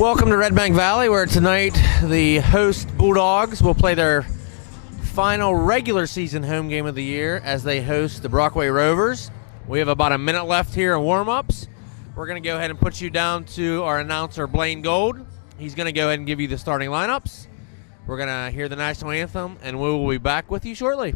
Welcome to Redbank Valley, where tonight the host Bulldogs will play their final regular season home game of the year as they host the Brockway Rovers. We have about a minute left here in warm-ups. We're going to go ahead and put you down to our announcer, Blaine Gold. He's going to go ahead and give you the starting lineups. We're going to hear the national anthem, and we will be back with you shortly.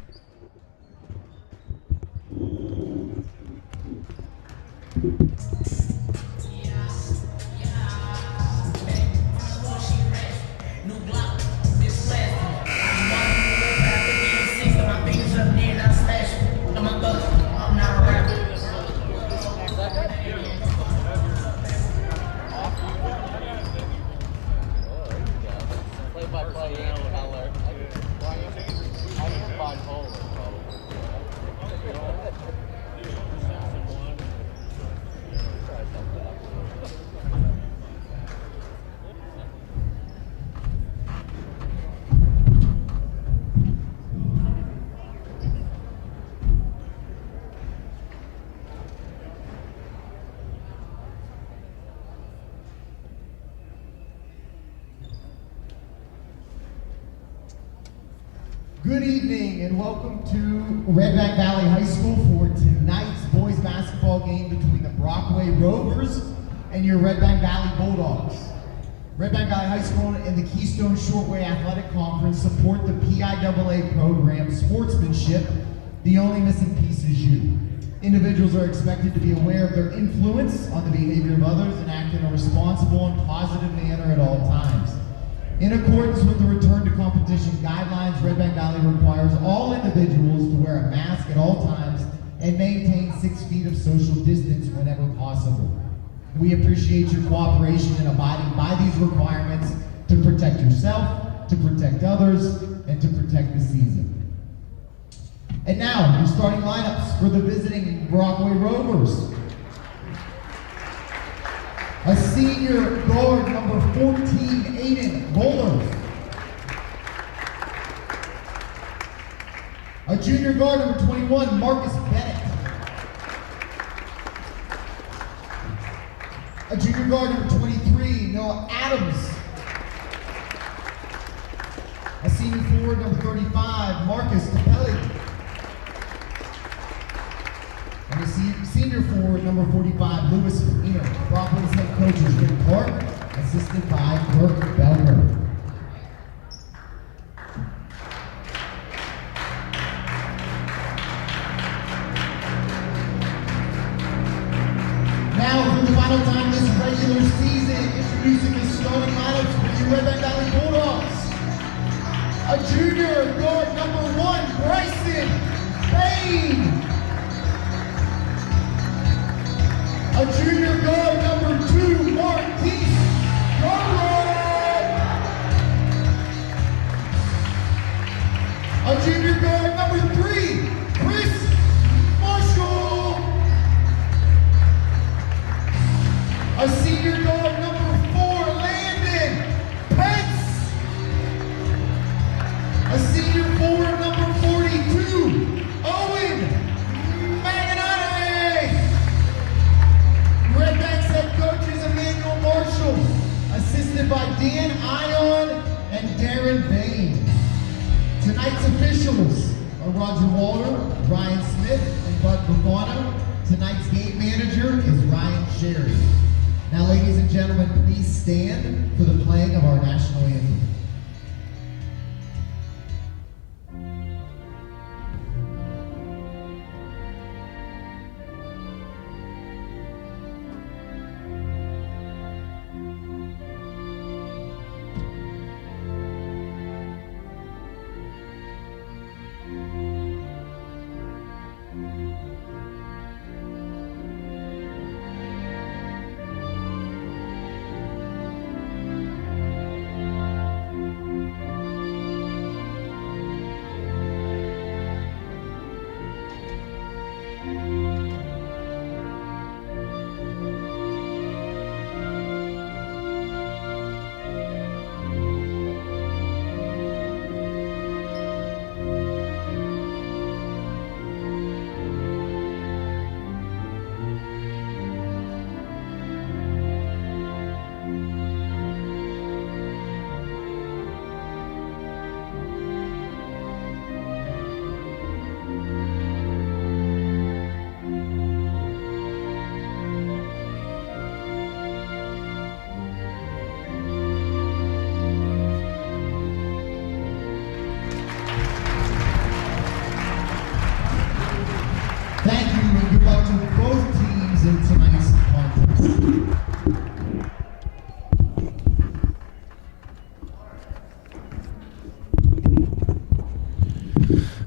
Good evening and welcome to Redbank Valley High School for tonight's boys basketball game between the Brockway Rovers and your Redbank Valley Bulldogs. Redbank Valley High School and the Keystone Shortway Athletic Conference support the PIAA program Sportsmanship. The only missing piece is you. Individuals are expected to be aware of their influence on the behavior of others and act in a responsible and positive manner at all times. In accordance with the return to competition guidelines, Redbank Valley requires all individuals to wear a mask at all times and maintain 6 feet of social distance whenever possible. We appreciate your cooperation in abiding by these requirements to protect yourself, to protect others, and to protect the season. And now, your starting lineups for the visiting Brockway Rovers. A senior guard, number 14, Aiden Bowler. A junior guard, number 21, Marcus Bennett. A junior guard, number 23, Noah Adams. A senior forward, number 35, Marcus Capelli. And a senior forward, number 45, Lewis Firmino. Brockwood's head coach is Rick Clark, assisted by Kirk Belger. Now, for the final time this regular season, introducing the starting lineups for the Redbank Valley Bulldogs. A junior guard, number 1, Bryson Payne. A junior guard, number 2, Marquise Garland. A junior guard, number 3, Chris Marshall. A senior guard, number 4, Landon Pence. A senior forward, number 42, Owen Maganati. Redbank's head coach is Emmanuel Marshall, assisted by Dan Ion and Darren Bain. Tonight's officials are Roger Walter, Ryan Smith, and Bud Bufano. Tonight's game manager is Ryan Sherry. Now, ladies and gentlemen, please stand for the playing of our national anthem.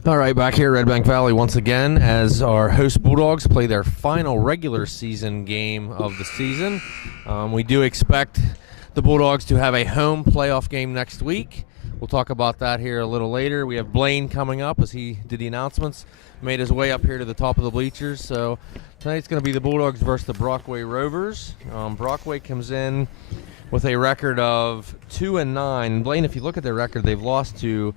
All right, back here at Redbank Valley once again as our host Bulldogs play their final regular season game of the season. We do expect the Bulldogs to have a home playoff game next week. We'll talk about that here a little later. We have Blaine coming up as he did the announcements, made his way up here to the top of the bleachers. So tonight's going to be the Bulldogs versus the Brockway Rovers. Brockway comes in with a record of 2-9. Blaine, if you look at their record, they've lost to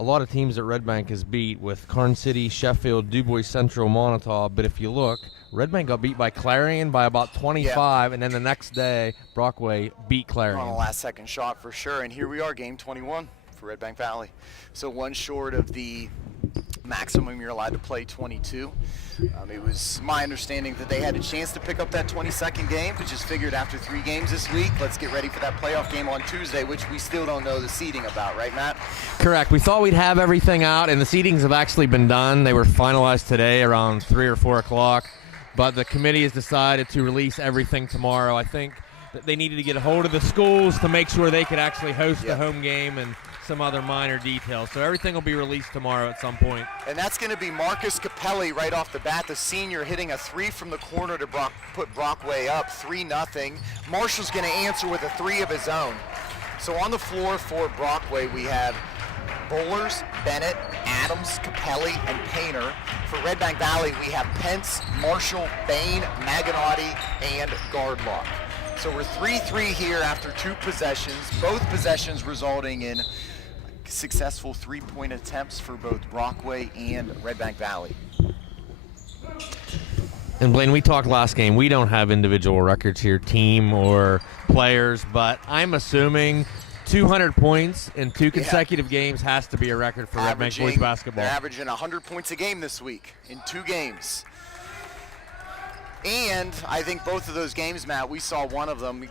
a lot of teams that Redbank has beat, with Karn City, Sheffield, DuBois Central, Montauk. But if you look, Redbank got beat by Clarion by about 25, and then the next day, Brockway beat Clarion. On a last-second shot for sure, and here we are, game 21 for Redbank Valley. So one short of the maximum you're allowed to play, 22. It was my understanding that they had a chance to pick up that 22nd game, but just figured after 3 games this week, let's get ready for that playoff game on Tuesday, which we still don't know the seeding about, right, Matt? Correct. We thought we'd have everything out, and the seedings have actually been done. They were finalized today around 3 or 4 o'clock, but the committee has decided to release everything tomorrow. I think that they needed to get a hold of the schools to make sure they could actually host the home game and some other minor details. So everything will be released tomorrow at some point. And that's going to be Marcus Capelli right off the bat, the senior, hitting a 3 from the corner to put Brockway up 3-0. Marshall's going to answer with a 3 of his own. So on the floor for Brockway, we have Bowlers, Bennett, Adams, Capelli, and Painter. For Redbank Valley, we have Pence, Marshall, Bain, Maganotti, and Gardlock. So we're 3-3 here after 2 possessions, both possessions resulting in successful 3-point attempts for both Brockway and Redbank Valley. And Blaine, we talked last game. We don't have individual records here, team or players, but I'm assuming 200 points in 2 consecutive games has to be a record for Redbank boys basketball. They're averaging 100 points a game this week in 2 games. And I think both of those games, Matt, we saw one of them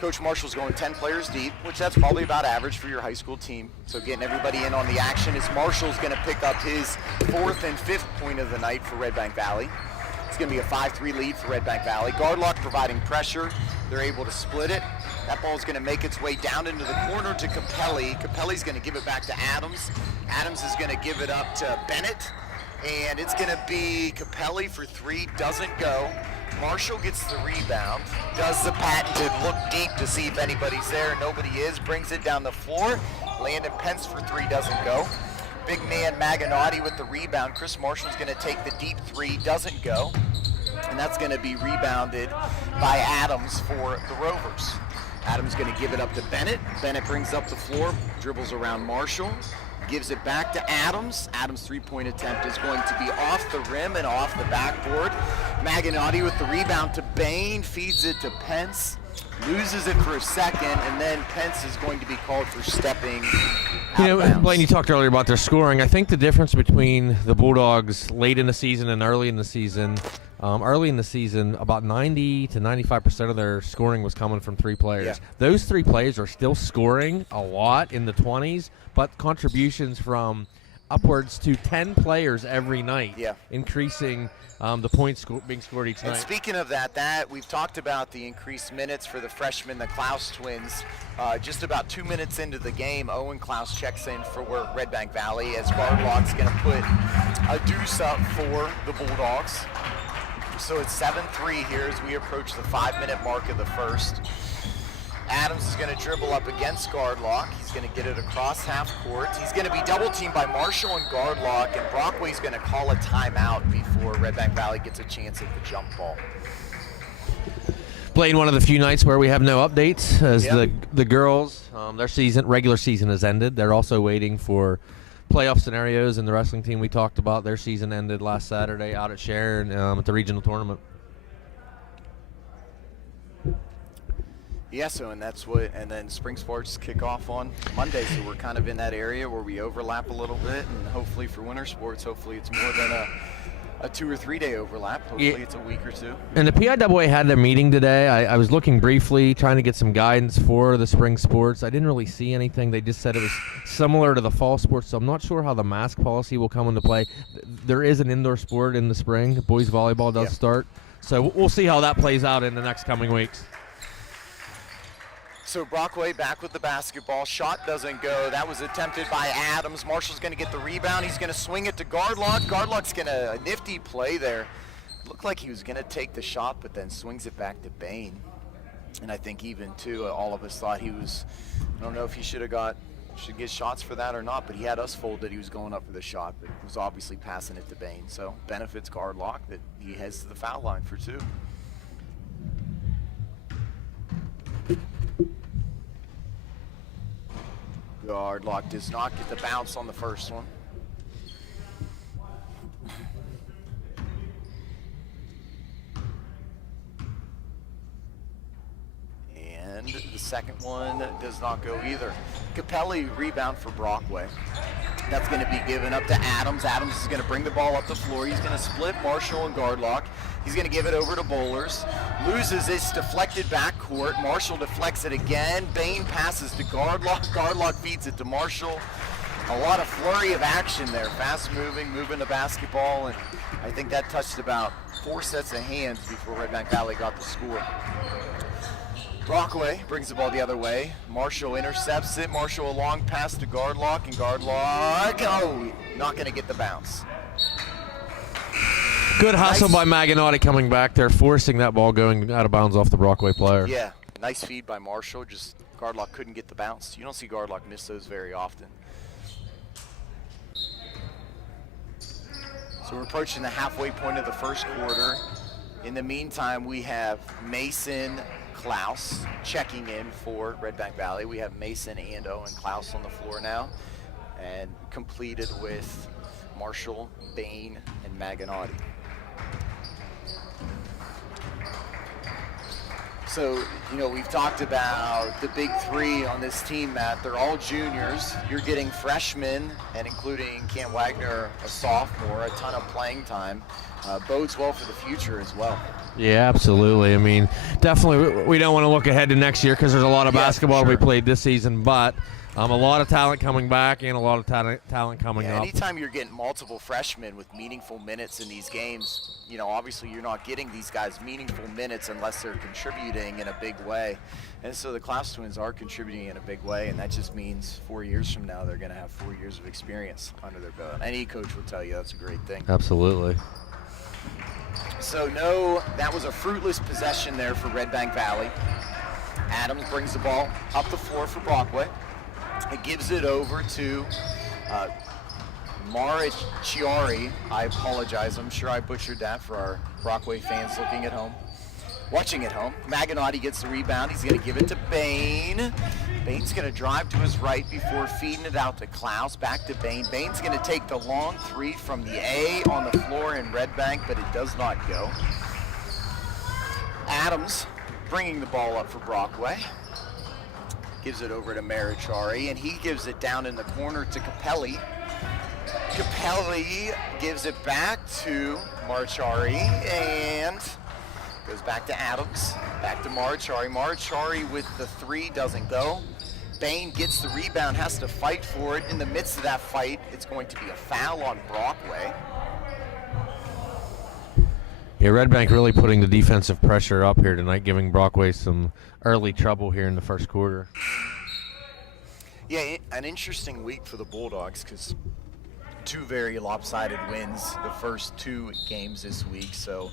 Coach Marshall's going 10 players deep, which that's probably about average for your high school team. So getting everybody in on the action is Marshall's going to pick up his 4th and 5th point of the night for Redbank Valley. It's going to be a 5-3 lead for Redbank Valley. Gardlock providing pressure. They're able to split it. That ball is going to make its way down into the corner to Capelli. Capelli's going to give it back to Adams. Adams is going to give it up to Bennett. And it's going to be Capelli for 3, doesn't go. Marshall gets the rebound, does the patented look deep to see if anybody's there. Nobody is, brings it down the floor. Landon Pence for 3, doesn't go. Big man Maganotti with the rebound. Chris Marshall's going to take the deep 3, doesn't go. And that's going to be rebounded by Adams for the Rovers. Adams going to give it up to Bennett. Bennett brings up the floor, dribbles around Marshall. Gives it back to Adams. Adams' 3-point attempt is going to be off the rim and off the backboard. Maganotti with the rebound to Bain, feeds it to Pence, loses it for a second, and then Pence is going to be called for stepping out of bounds. Blaine, you talked earlier about their scoring. I think the difference between the Bulldogs late in the season and early in the season, about 90 to 95% of their scoring was coming from 3 players. Yeah. Those 3 players are still scoring a lot in the 20s, but contributions from upwards to 10 players every night, increasing the points being scored each night. And speaking of that we've talked about the increased minutes for the freshmen, the Klaus twins. Just about 2 minutes into the game, Owen Klaus checks in for Redbank Valley as Gardlock's going to put a deuce up for the Bulldogs. So it's 7-3 here as we approach the 5-minute mark of the first. Adams is going to dribble up against Gardlock. He's going to get it across half court. He's going to be double teamed by Marshall and Gardlock, and Brockway's going to call a timeout before Redbank Valley gets a chance at the jump ball. Playing one of the few nights where we have no updates as the girls, their regular season has ended. They're also waiting for playoff scenarios, and the wrestling team we talked about, their season ended last Saturday out at Sharon at the regional tournament. Yeah, so and then spring sports kick off on Monday, so we're kind of in that area where we overlap a little bit, and hopefully for winter sports, hopefully it's more than a 2 or 3 day overlap. Hopefully it's a week or 2. And the PIAA had their meeting today. I was looking briefly, trying to get some guidance for the spring sports. I didn't really see anything. They just said it was similar to the fall sports, so I'm not sure how the mask policy will come into play. There is an indoor sport in the spring. Boys volleyball does start. So we'll see how that plays out in the next coming weeks. So Brockway back with the basketball. Shot doesn't go. That was attempted by Adams. Marshall's going to get the rebound. He's going to swing it to Gardlock. Gardlock's going to, a nifty play there. Looked like he was going to take the shot, but then swings it back to Bain. And I think even, too, all of us thought he was, I don't know if he should get shots for that or not, but he had us folded. He was going up for the shot, but was obviously passing it to Bain. So benefits Gardlock that he heads to the foul line for 2. Gardlock does not get the bounce on the first one. And the second one does not go either. Capelli rebound for Brockway. That's going to be given up to Adams. Adams is going to bring the ball up the floor. He's going to split Marshall and Gardlock. He's going to give it over to Bowlers. Loses its deflected backcourt. Marshall deflects it again. Bain passes to Gardlock. Gardlock feeds it to Marshall. A lot of flurry of action there. Fast moving the basketball. And I think that touched about 4 sets of hands before Redbank Valley got the score. Brockway brings the ball the other way. Marshall intercepts it. Marshall a long pass to Gardlock, and Gardlock, not going to get the bounce. Good hustle by Maganotti coming back there, forcing that ball going out of bounds off the Brockway player. Yeah, nice feed by Marshall. Just Gardlock couldn't get the bounce. You don't see Gardlock miss those very often. So we're approaching the halfway point of the first quarter. In the meantime, we have Mason Klaus checking in for Redbank Valley. We have Mason, Ando, and Klaus on the floor now, and completed with Marshall, Bain, and Maganotti. So, we've talked about the big 3 on this team, Matt. They're all juniors. You're getting freshmen, and including Cam Wagner, a sophomore, a ton of playing time. Bodes well for the future as well. Yeah, absolutely. I mean, definitely we don't want to look ahead to next year because there's a lot of basketball we played this season, but a lot of talent coming back and a lot of talent coming up. Anytime you're getting multiple freshmen with meaningful minutes in these games, obviously you're not getting these guys meaningful minutes unless they're contributing in a big way. And so the Klaus twins are contributing in a big way, and that just means 4 years from now they're going to have 4 years of experience under their belt. Any coach will tell you that's a great thing. Absolutely. So no, that was a fruitless possession there for Redbank Valley. Adams brings the ball up the floor for Brockway. It gives it over to Marichiari. I apologize. I'm sure I butchered that for our Brockway fans watching at home. Maganotti gets the rebound. He's going to give it to Bain. Bain's going to drive to his right before feeding it out to Klaus. Back to Bain. Bain's going to take the long 3 from the A on the floor in Redbank, but it does not go. Adams bringing the ball up for Brockway. Gives it over to Marichari, and he gives it down in the corner to Capelli. Capelli gives it back to Marichari, and goes back to Adams, back to Marichari. Marichari with the 3 doesn't go. Bain gets the rebound, has to fight for it. In the midst of that fight, it's going to be a foul on Brockway. Yeah, Redbank really putting the defensive pressure up here tonight, giving Brockway some early trouble here in the first quarter. Yeah, an interesting week for the Bulldogs because 2 very lopsided wins the first 2 games this week. So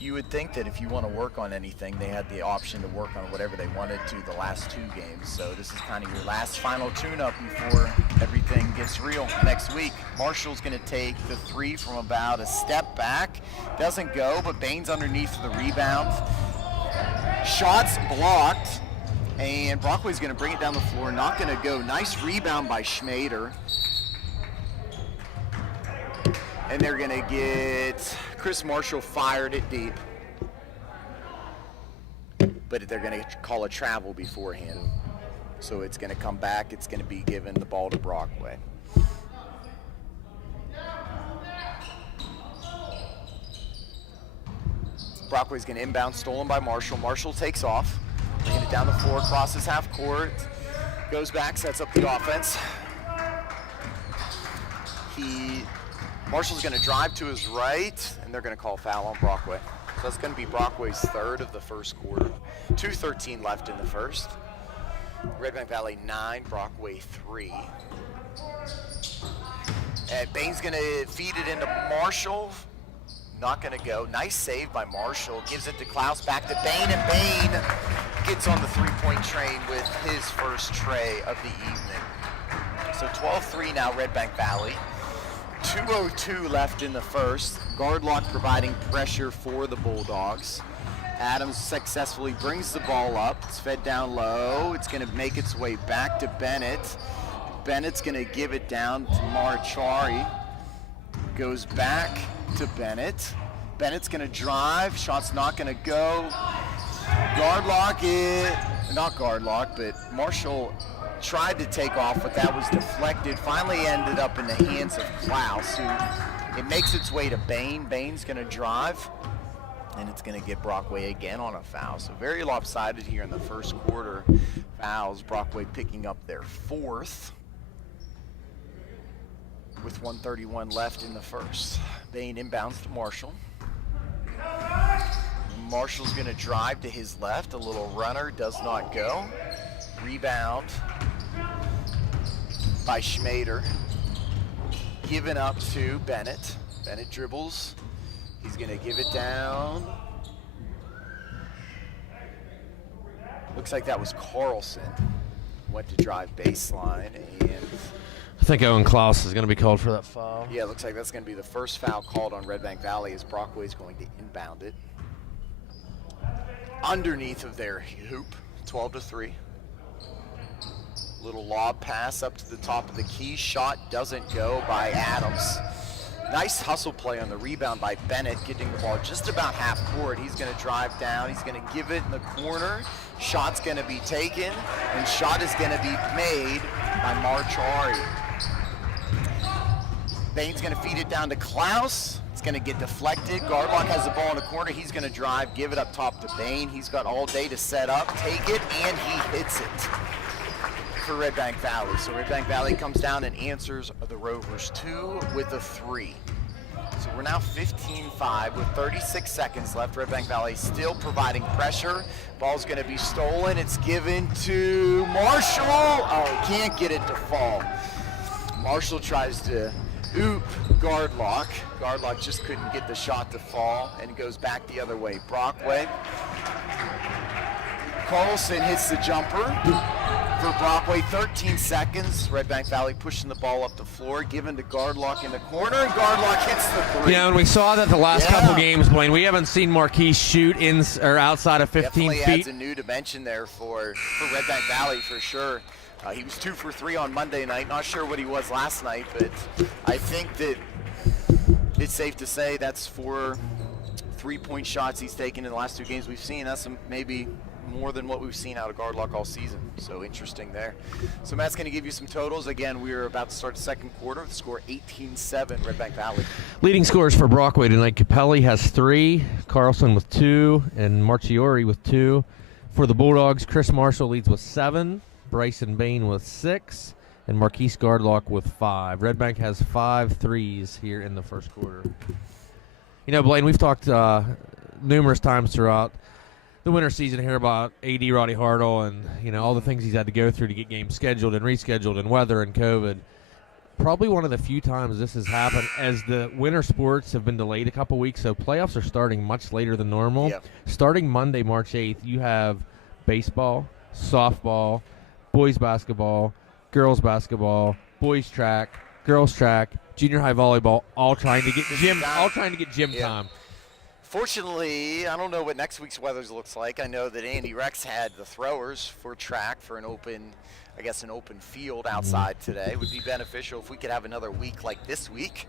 you would think that if you want to work on anything, they had the option to work on whatever they wanted to the last 2 games. So this is kind of your last final tune-up before everything gets real next week. Marshall's going to take the 3 from about a step back. Doesn't go, but Bain's underneath for the rebound. Shots blocked, and Brockway's going to bring it down the floor. Not going to go. Nice rebound by Schmader. And they're going to get Chris Marshall fired it deep. But they're going to call a travel beforehand. So it's going to come back. It's going to be given the ball to Brockway. Brockway's going to inbound, stolen by Marshall. Marshall takes off, bringing it down the floor, crosses half court, goes back, sets up the offense. Marshall's going to drive to his right, and they're going to call foul on Brockway. So that's going to be Brockway's 3rd of the first quarter. 2:13 left in the first. Redbank Valley 9, Brockway 3. And Bain's going to feed it into Marshall. Not going to go. Nice save by Marshall. Gives it to Klaus, back to Bain, and Bain gets on the three-point train with his first tray of the evening. So 12-3 now, Redbank Valley. 2:02 left in the first. Gardlock providing pressure for the Bulldogs. Adams successfully brings the ball up. It's fed down low. It's going to make its way back to Bennett. Bennett's going to give it down to Marchari. Goes back to Bennett. Bennett's going to drive. Shot's not going to go. Not Gardlock, but Marshall tried to take off, but that was deflected. Finally ended up in the hands of Klaus, who it makes its way to Bain. Bain's going to drive, and it's going to get Brockway again on a foul. So very lopsided here in the first quarter. Fouls, Brockway picking up their fourth with 1:31 left in the first. Bain inbounds to Marshall. Marshall's going to drive to his left. A little runner, does not go. Rebound by Schmader. Given up to Bennett. Bennett dribbles. He's going to give it down. Looks like that was Carlson. Went to drive baseline, and I think Owen Klaus is going to be called for that foul. yeah, looks like that's going to be the first foul called on Redbank Valley as Brockway's going to inbound it. Underneath of their hoop, 12-3. Little lob pass up to the top of the key. Shot doesn't go by Adams. Nice hustle play on the rebound by Bennett, getting the ball just about half court. He's going to drive down. He's going to give it in the corner. Shot's going to be taken, and shot is going to be made by Marchari. Bain's going to feed it down to Klaus. It's going to get deflected. Gardlock has the ball in the corner. He's going to drive, give it up top to Bain. He's got all day to set up, take it, and he hits it for Redbank Valley. So Redbank Valley comes down and answers the Rovers 2 with a 3. So we're now 15-5 with 36 seconds left. Redbank Valley still providing pressure. Ball's going to be stolen. It's given to Marshall. Oh, can't get it to fall. Marshall tries to oop Gardlock. Gardlock just couldn't get the shot to fall, and it goes back the other way. Brockway. Carlson hits the jumper for Brockway. 13 seconds. Redbank Valley pushing the ball up the floor, given to Gardlock in the corner, and Gardlock hits the three. Yeah, and we saw that the last couple games, Blaine. We haven't seen Marquise shoot in or outside of 15 Definitely feet. adds a new dimension there for Redbank Valley for sure. He was 2 for 3 on Monday night. Not sure what he was last night, but I think that it's safe to say that's 4 3-point shots he's taken in the last 2 games we've seen. That's maybe more than what we've seen out of Gardlock all season. So interesting there. So Matt's going to give you some totals. Again, we are about to start the second quarter. The score 18-7, Redbank Valley. Leading scorers for Brockway tonight. Capelli has 3, Carlson with 2, and Marchiori with 2. For the Bulldogs, Chris Marshall leads with 7. Bryson Bain with 6, and Marquise Gardlock with 5. Redbank has 5 threes here in the first quarter. You know, Blaine, we've talked numerous times throughout the winter season here about AD Roddy Hartle and, you know, all the things he's had to go through to get games scheduled and rescheduled and weather and COVID. Probably one of the few times this has happened as the winter sports have been delayed a couple weeks, so playoffs are starting much later than normal. Yep. Starting Monday, March 8th, you have baseball, softball, boys basketball, girls basketball, boys track, girls track, junior high volleyball, all trying to get gym time. Fortunately, I don't know what next week's weather looks like. I know that Andy Rex had the throwers for track for an open field outside today. It would be beneficial if we could have another week like this week.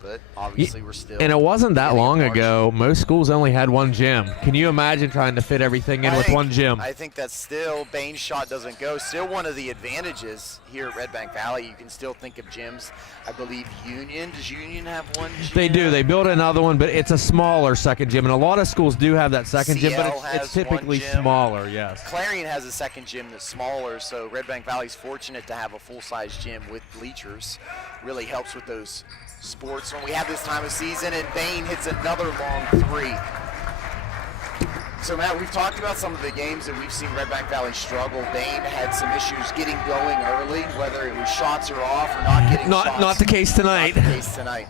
But obviously we're still. And it wasn't that long ago. Most schools only had one gym. Can you imagine trying to fit everything in with one gym? I think that's still, Bain's shot doesn't go. Still one of the advantages here at Redbank Valley. You can still think of gyms. I believe Union. Does Union have one gym? They do. They built another one, but it's a smaller second gym. And a lot of schools do have that second gym, but it's typically smaller, yes. Clarion has a second gym that's smaller, so Redbank Valley's fortunate to have a full-size gym with bleachers. Really helps with those sports when we have this time of season, and Bain hits another long 3. So, Matt, we've talked about some of the games that we've seen Redbank Valley struggle. Bain had some issues getting going early, whether it was shots are off or not getting shots. Not the case tonight. Not the case tonight.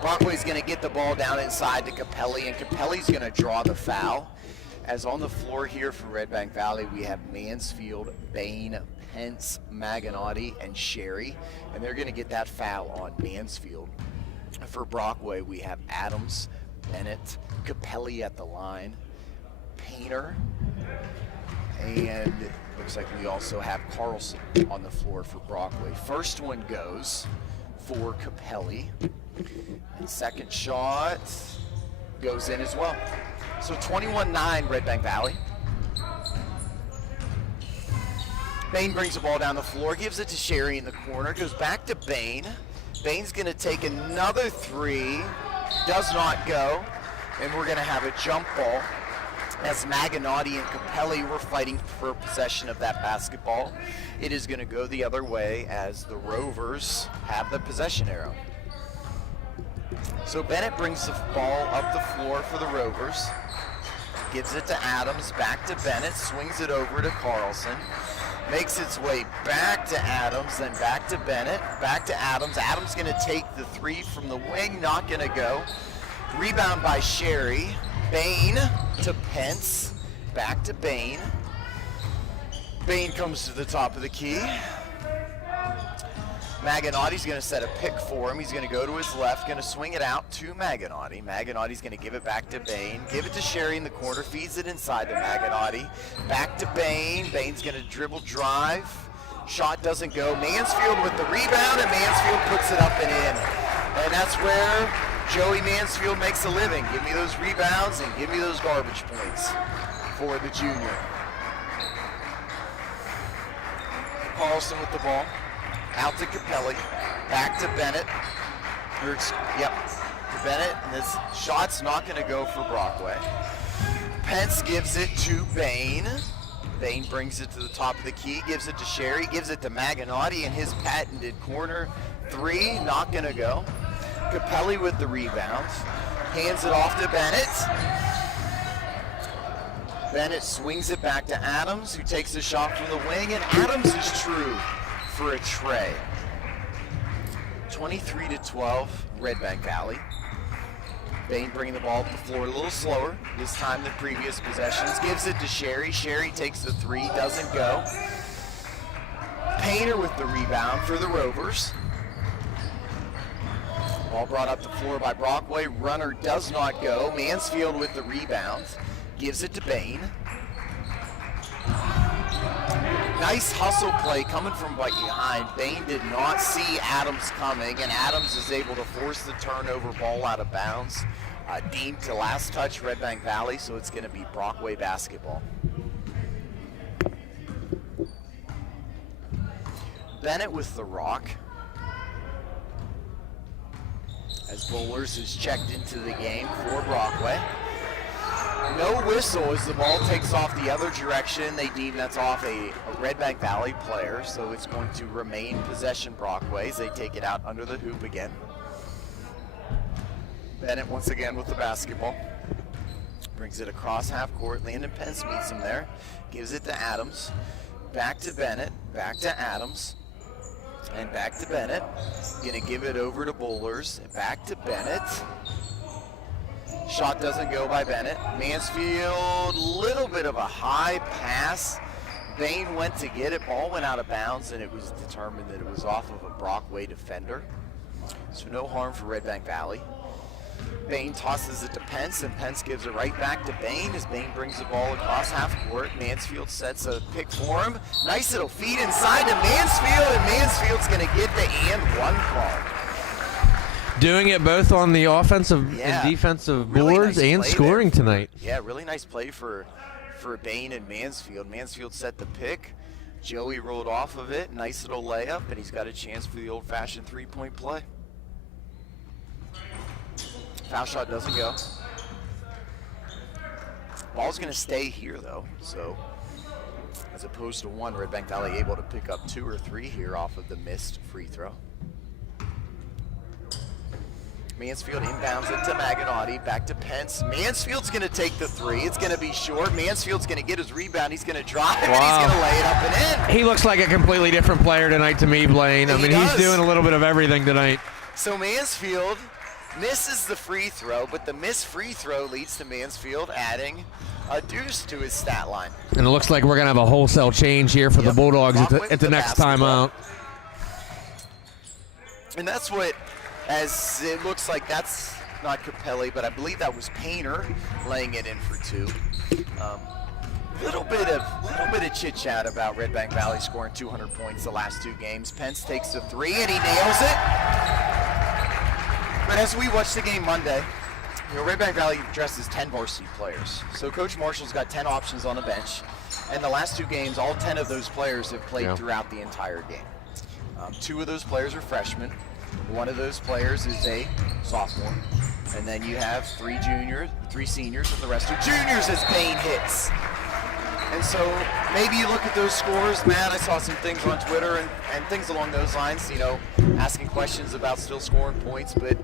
Brockway's going to get the ball down inside to Capelli, and Capelli's going to draw the foul. As on the floor here for Redbank Valley, we have Mansfield, Bain, Pence, Maganotti, and Sherry, and they're going to get that foul on Mansfield. For Brockway, we have Adams, Bennett, Capelli at the line, Painter, and looks like we also have Carlson on the floor for Brockway. First one goes for Capelli, and second shot goes in as well. So 21-9 Redbank Valley. Bain brings the ball down the floor, gives it to Sherry in the corner, goes back to Bain. Bain's going to take another three, does not go, and we're going to have a jump ball as Maganotti and Capelli were fighting for possession of that basketball. It is going to go the other way as the Rovers have the possession arrow. So Bennett brings the ball up the floor for the Rovers, gives it to Adams, back to Bennett, swings it over to Carlson, makes its way back to Adams, then back to Bennett, back to Adams. Adams going to take the three from the wing, not going to go. Rebound by Sherry. Bain to Pence, back to Bain. Bain comes to the top of the key. Maganotti's going to set a pick for him. He's going to go to his left, going to swing it out to Maganotti. Maganotti's going to give it back to Bain. Give it to Sherry in the corner, feeds it inside to Maganotti. Back to Bain. Bain's going to dribble drive. Shot doesn't go. Mansfield with the rebound, and Mansfield puts it up and in. And that's where Joey Mansfield makes a living. Give me those rebounds and give me those garbage points for the junior. Carlson with the ball. Out to Capelli, back to Bennett. To Bennett, and this shot's not going to go for Brockway. Pence gives it to Bain. Bain brings it to the top of the key, gives it to Sherry, gives it to Maganotti in his patented corner. Three, not going to go. Capelli with the rebound, hands it off to Bennett. Bennett swings it back to Adams, who takes the shot from the wing, and Adams is true for a tray. 23-12, Redbank Valley. Bain bringing the ball up the floor a little slower this time than previous possessions. Gives it to Sherry. Sherry takes the three, doesn't go. Painter with the rebound for the Rovers. Ball brought up the floor by Brockway. Runner does not go. Mansfield with the rebound. Gives it to Bain. Nice hustle play coming from right behind. Bain did not see Adams coming, and Adams is able to force the turnover, ball out of bounds. Deemed to last touch Redbank Valley, so it's going to be Brockway basketball. Bennett with the rock. As Bowlers is checked into the game for Brockway. No whistle as the ball takes off the other direction. They deem that's off a Redbank Valley player, so it's going to remain possession Brockway as they take it out under the hoop again. Bennett once again with the basketball. Brings it across half court. Landon Pence meets him there. Gives it to Adams. Back to Bennett. Back to Adams. And back to Bennett. Gonna give it over to Bowlers. Back to Bennett. Shot doesn't go by Bennett. Mansfield, little bit of a high pass. Bain went to get it. Ball went out of bounds, and it was determined that it was off of a Brockway defender. So no harm for Redbank Valley. Bain tosses it to Pence, and Pence gives it right back to Bain as Bain brings the ball across half court. Mansfield sets a pick for him. Nice little feed inside to Mansfield, and Mansfield's going to get the and one call. Doing it both on the offensive and defensive boards nice and scoring there. tonight. Yeah, really nice play for Bain and Mansfield. Mansfield set the pick. Joey rolled off of it. Nice little layup, and he's got a chance for the old-fashioned three-point play. Foul shot doesn't go. Ball's going to stay here, though. So, as opposed to one, Redbank Valley able to pick up 2 or 3 here off of the missed free throw. Mansfield inbounds it to Maganotti, back to Pence. Mansfield's going to take the three. It's going to be short. Mansfield's going to get his rebound. He's going to drive, and he's going to lay it up and in. He looks like a completely different player tonight to me, Blaine. I mean, he's doing a little bit of everything tonight. So Mansfield misses the free throw, but the missed free throw leads to Mansfield adding a deuce to his stat line. And it looks like we're going to have a wholesale change here for the Bulldogs at the next timeout. And that's what, as it looks like that's not Capelli, but I believe that was Painter laying it in for two. Little bit of chit-chat about Redbank Valley scoring 200 points the last two games. Pence takes the three, and he nails it. But as we watched the game Monday, Redbank Valley dresses 10 varsity players. So Coach Marshall's got 10 options on the bench. And the last two games, all 10 of those players have played throughout the entire game. Two of those players are freshmen. One of those players is a sophomore. And then you have three seniors, and the rest are juniors as Bain hits. And so maybe you look at those scores, Matt. I saw some things on Twitter and things along those lines, asking questions about still scoring points. But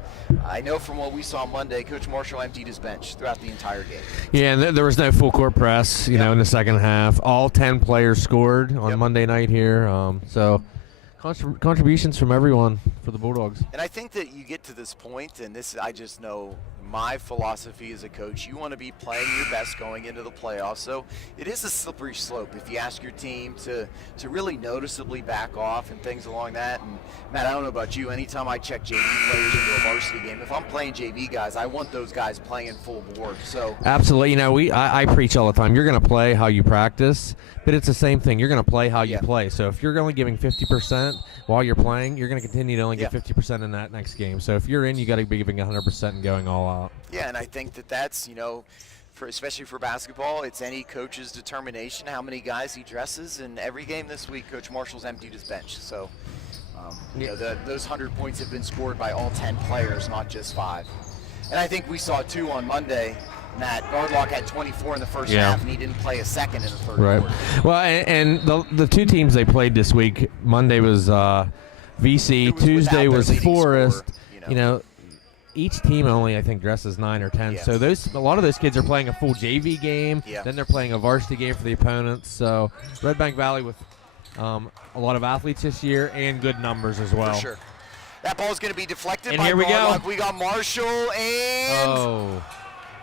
I know from what we saw Monday, Coach Marshall emptied his bench throughout the entire game. Yeah, and there was no full court press, in the second half. All 10 players scored on Monday night here. So contributions from everyone for the Bulldogs. And I think that you get to this point, and this I just know my philosophy as a coach, you want to be playing your best going into the playoffs. So it is a slippery slope if you ask your team to really noticeably back off and things along that. And Matt, I don't know about you, anytime I check JV players into a varsity game, if I'm playing JV guys, I want those guys playing full board. So absolutely, I preach all the time. You're going to play how you practice, but it's the same thing. You're going to play how you play. So if you're only giving 50% while you're playing, you're going to continue to only get 50% in that next game. So if you're in, you got to be giving 100% and going all out. Yeah, and I think that's, especially for basketball, it's any coach's determination how many guys he dresses. And every game this week, Coach Marshall's emptied his bench. So, those 100 points have been scored by all 10 players, not just 5. And I think we saw 2 on Monday. Matt Gardlock had 24 in the first half, and he didn't play a second in the third quarter. Well, and the two teams they played this week, Monday was VC, Tuesday was Forest. Each team only, I think, dresses 9 or 10. So a lot of those kids are playing a full JV game. Then they're playing a varsity game for the opponents. So Redbank Valley with a lot of athletes this year and good numbers as well. For sure. That ball's going to be deflected and by here we Gardlock. go. We got Marshall and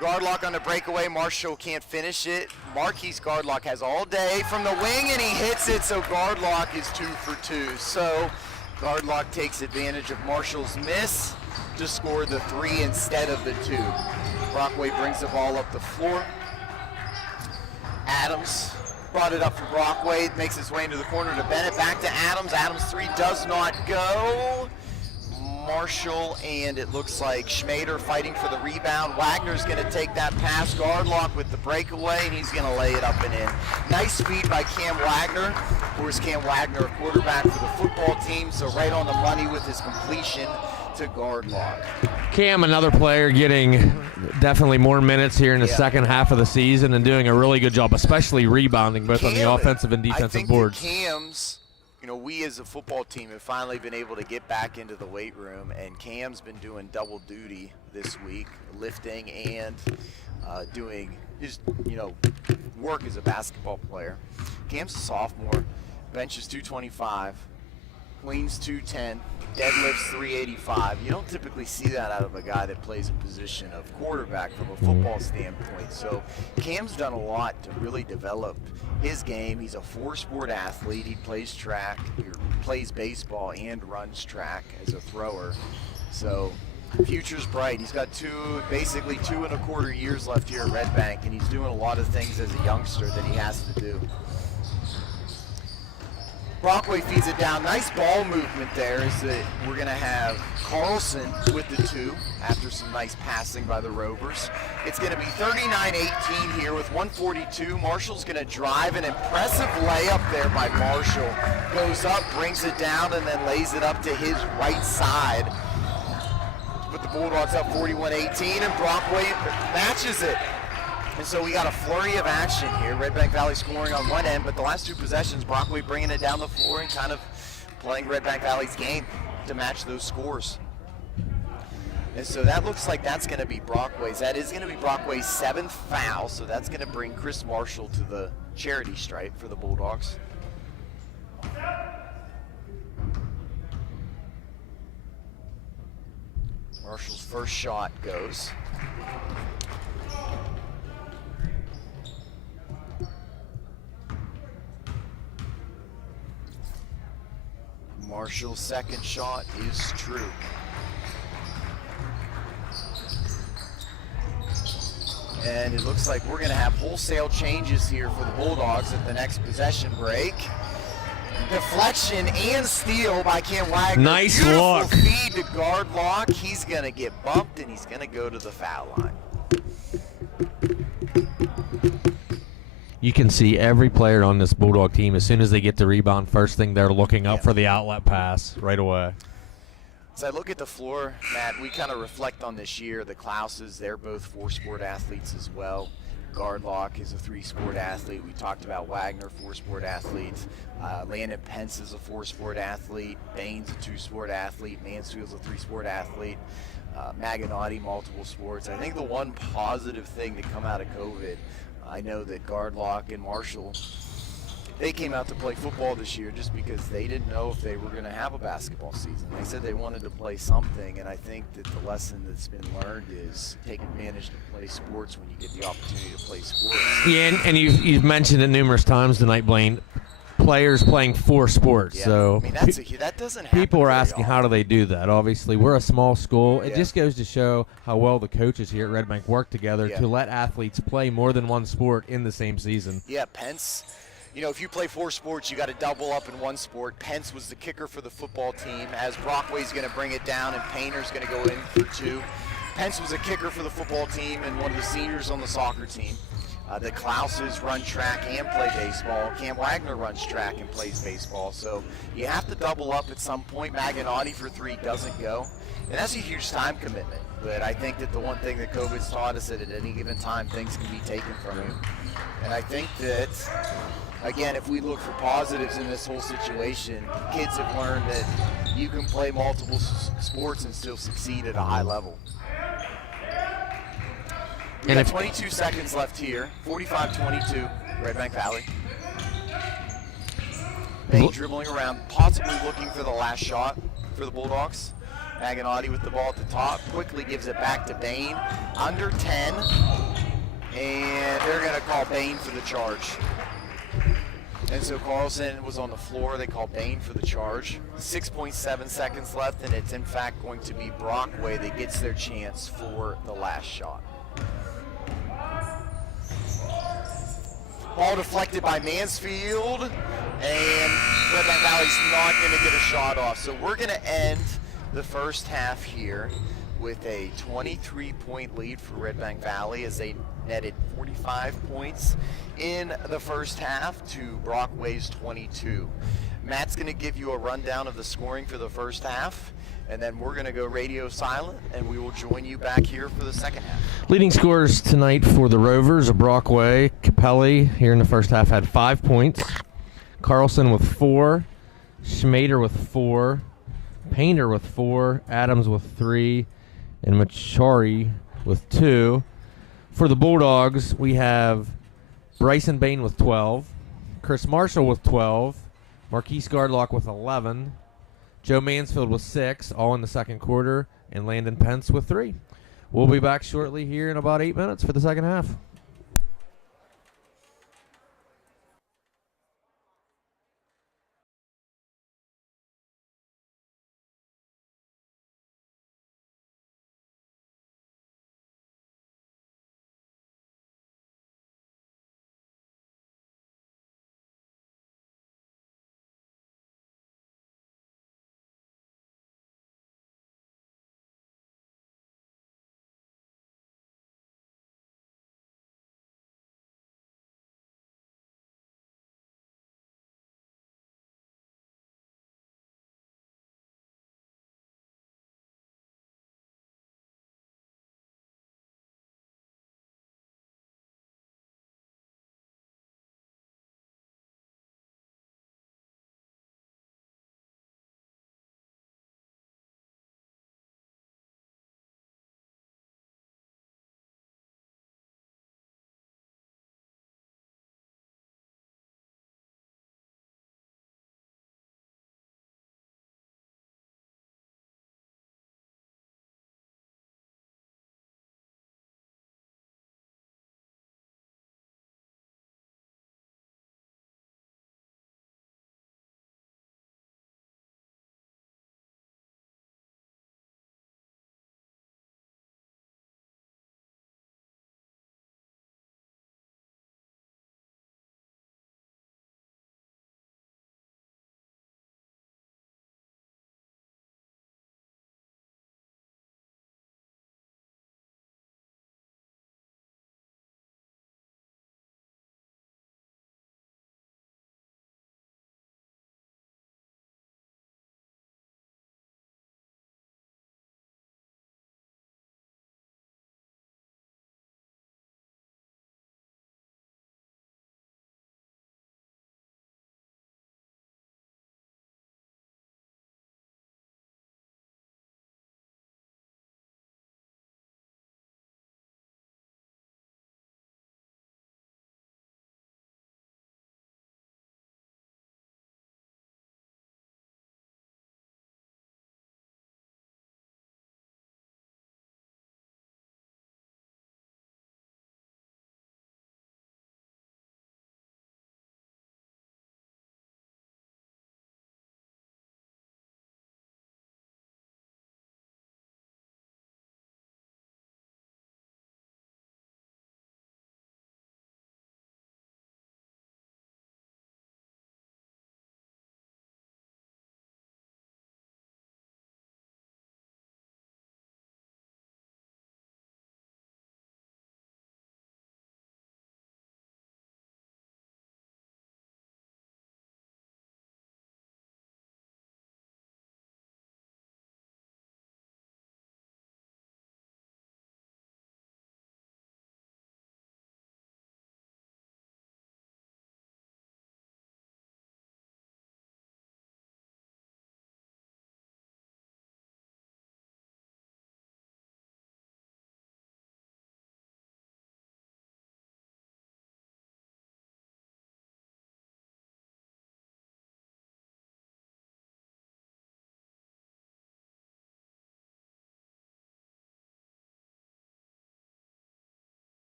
Gardlock on the breakaway. Marshall can't finish it. Marquise Gardlock has all day from the wing, and he hits it. So Gardlock is 2 for 2. So Gardlock takes advantage of Marshall's miss to score the 3 instead of the 2. Brockway brings the ball up the floor. Adams brought it up for Brockway, makes his way into the corner to Bennett, back to Adams. Adams' 3 does not go. Marshall and it looks like Schmader fighting for the rebound. Wagner's going to take that pass. Gardlock with the breakaway, and he's going to lay it up and in. Nice speed by Cam Wagner. Of course, Cam Wagner, a quarterback for the football team, so right on the money with his completion to Gardlock. Cam, another player getting definitely more minutes here in the second half of the season and doing a really good job, especially rebounding both on the offensive and defensive boards. Cam's, we as a football team have finally been able to get back into the weight room, and Cam's been doing double duty this week, lifting and doing his, work as a basketball player. Cam's a sophomore, benches 225, cleans 210, deadlifts 385. You don't typically see that out of a guy that plays a position of quarterback from a football standpoint. So Cam's done a lot to really develop his game. He's a 4-sport athlete. He plays track, he plays baseball and runs track as a thrower. So future's bright. He's got basically 2.25 years left here at Redbank, and he's doing a lot of things as a youngster that he has to do. Brockway feeds it down. Nice ball movement there. We're going to have Carlson with the 2 after some nice passing by the Rovers. It's going to be 39-18 here with 1:42. Marshall's going to drive. An impressive layup there by Marshall. Goes up, brings it down, and then lays it up to his right side. Put the Bulldogs up 41-18, and Brockway matches it. And so we got a flurry of action here. Redbank Valley scoring on one end, but the last 2 possessions, Brockway bringing it down the floor and kind of playing Redbank Valley's game to match those scores. And so that looks like that's going to be Brockway's. That is going to be Brockway's 7th foul, so that's going to bring Chris Marshall to the charity stripe for the Bulldogs. Marshall's first shot goes. Marshall's second shot is true. And it looks like we're going to have wholesale changes here for the Bulldogs at the next possession break. Deflection and steal by Cam Wagner. Nice Beautiful look. feed to guard lock. He's going to get bumped and he's going to go to the foul line. You can see every player on this Bulldog team, as soon as they get the rebound, first thing they're looking up for the outlet pass right away. As I look at the floor, Matt, we kind of reflect on this year. The Klauses, they're both 4-sport athletes as well. Gardlock is a 3-sport athlete. We talked about Wagner, 4-sport athlete. Landon Pence is a 4-sport athlete. Bain's a 2-sport athlete. Mansfield's a 3-sport athlete. Maganotti, multiple sports. I think the one positive thing to come out of COVID, I know that Gardlock and Marshall, they came out to play football this year just because they didn't know if they were going to have a basketball season. They said they wanted to play something, and I think that the lesson that's been learned is take advantage to play sports when you get the opportunity to play sports. Yeah, and you've mentioned it numerous times tonight, Blaine. Players playing 4 sports. Yeah. So I mean, that doesn't happen. people are very asking, often. how do they do that? Obviously, we're a small school. It Yeah. just goes to show how well the coaches here at Redbank work together Yeah. to let athletes play more than one sport in the same season. Yeah, Pence. You know, if you play 4 sports, you got to double up in one sport. Pence was the kicker for the football team, as Brockway's going to bring it down and Painter's going to go in for 2. Pence was a kicker for the football team and one of the seniors on the soccer team. The Klauses run track and play baseball. Cam Wagner runs track and plays baseball. So you have to double up at some point. Maganotti for 3 doesn't go. And that's a huge time commitment. But I think that the one thing that COVID's taught us that at any given time things can be taken from you. And I think that, again, if we look for positives in this whole situation, kids have learned that you can play multiple sports and still succeed at a high level. We got 22 seconds left here. 45-22, Redbank Valley. Bain dribbling around, possibly looking for the last shot for the Bulldogs. Maganotti with the ball at the top, quickly gives it back to Bain. Under 10, and they're going to call Bain for the charge. And so Carlson was on the floor. They call Bain for the charge. 6.7 seconds left, and it's in fact going to be Brockway that gets their chance for the last shot. Ball deflected by Mansfield, and Redbank Valley's not going to get a shot off. So we're going to end the first half here with a 23-point lead for Redbank Valley as they netted 45 points in the first half to Brockway's 22. Matt's going to give you a rundown of the scoring for the first half, and then we're going to go radio silent, and we will join you back here for the second half. Leading scorers tonight for the Rovers of Brockway. Capelli here in the first half had 5 points. Carlson with 4. Schmader with 4. Painter with 4. Adams with 3. And Machari with 2. For the Bulldogs, we have Bryson Bain with 12. Chris Marshall with 12. Marquise Gardlock with 11. Joe Mansfield with 6, all in the second quarter, and Landon Pence with 3. We'll be back shortly here in about 8 minutes for the second half.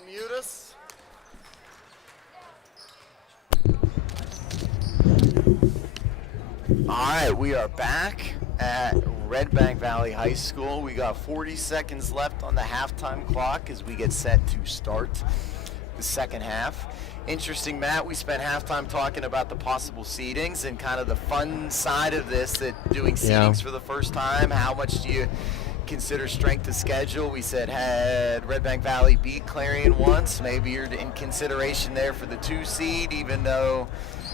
Unmute us. All right, we are back at Redbank Valley High School. We got 40 seconds left on the halftime clock as we get set to start the second half. Interesting, Matt, we spent halftime talking about the possible seedings and kind of the fun side of this, that doing seedings for the first time. How much do you consider strength of schedule? We said, had Redbank Valley beat Clarion once, maybe you're in consideration there for the 2 seed, even though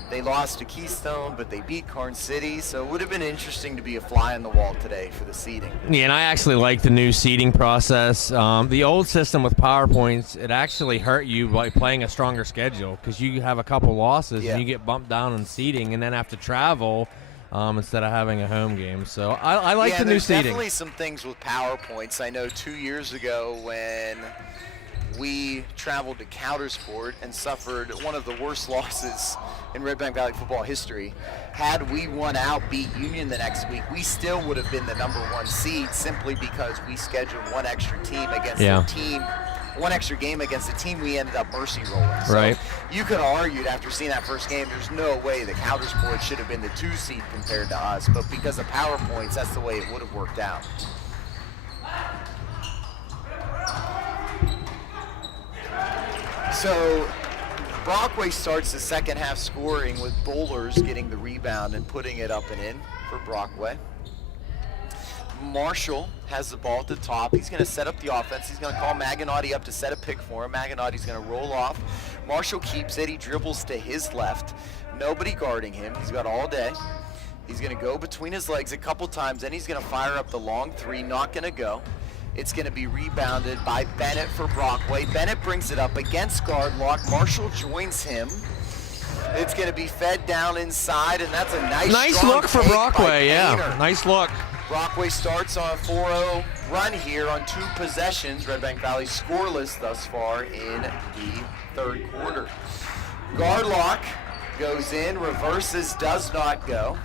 they lost to Keystone, but they beat Karn City, so it would have been interesting to be a fly on the wall today for the seeding. Yeah, and I actually like the new seeding process. The old system with PowerPoints, it actually hurt you by playing a stronger schedule because you have a couple losses and you get bumped down in seeding and then have to travel instead of having a home game. So I like the new seeding. Definitely some things with PowerPoints. I know 2 years ago when we traveled to Coudersport and suffered one of the worst losses in Redbank Valley football history. Had we won out, beat Union the next week, we still would have been the #1 seed simply because we scheduled one extra team against the team, one extra game against the team we ended up mercy rolling. So you could have argued after seeing that first game, there's no way that Coudersport should have been the 2 seed compared to us, but because of PowerPoints, that's the way it would have worked out. So Brockway starts the second half scoring with Bowlers getting the rebound and putting it up and in for Brockway. Marshall has the ball at the top. He's going to set up the offense. He's going to call Maginati up to set a pick for him. Maginati's going to roll off. Marshall keeps it. He dribbles to his left. Nobody guarding him. He's got all day. He's going to go between his legs a couple times, then he's going to fire up the long 3. Not going to go. It's going to be rebounded by Bennett for Brockway. Bennett brings it up against guard lock. Marshall joins him. It's going to be fed down inside, and that's a nice look for Brockway. Nice look. Brockway starts on a 4-0 run here on 2 possessions. Redbank Valley scoreless thus far in the third quarter. Guard lock goes in, reverses, does not go.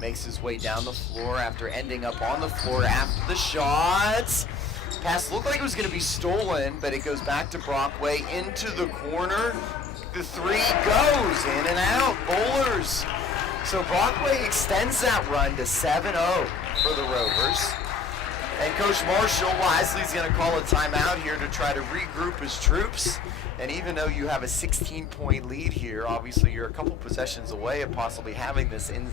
Makes his way down the floor after ending up on the floor after the shots. Pass looked like it was going to be stolen, but it goes back to Brockway into the corner. The 3 goes in and out. Bowlers. So Brockway extends that run to 7-0 for the Rovers. And Coach Marshall wisely is going to call a timeout here to try to regroup his troops. And even though you have a 16-point lead here, obviously you're a couple possessions away of possibly having this in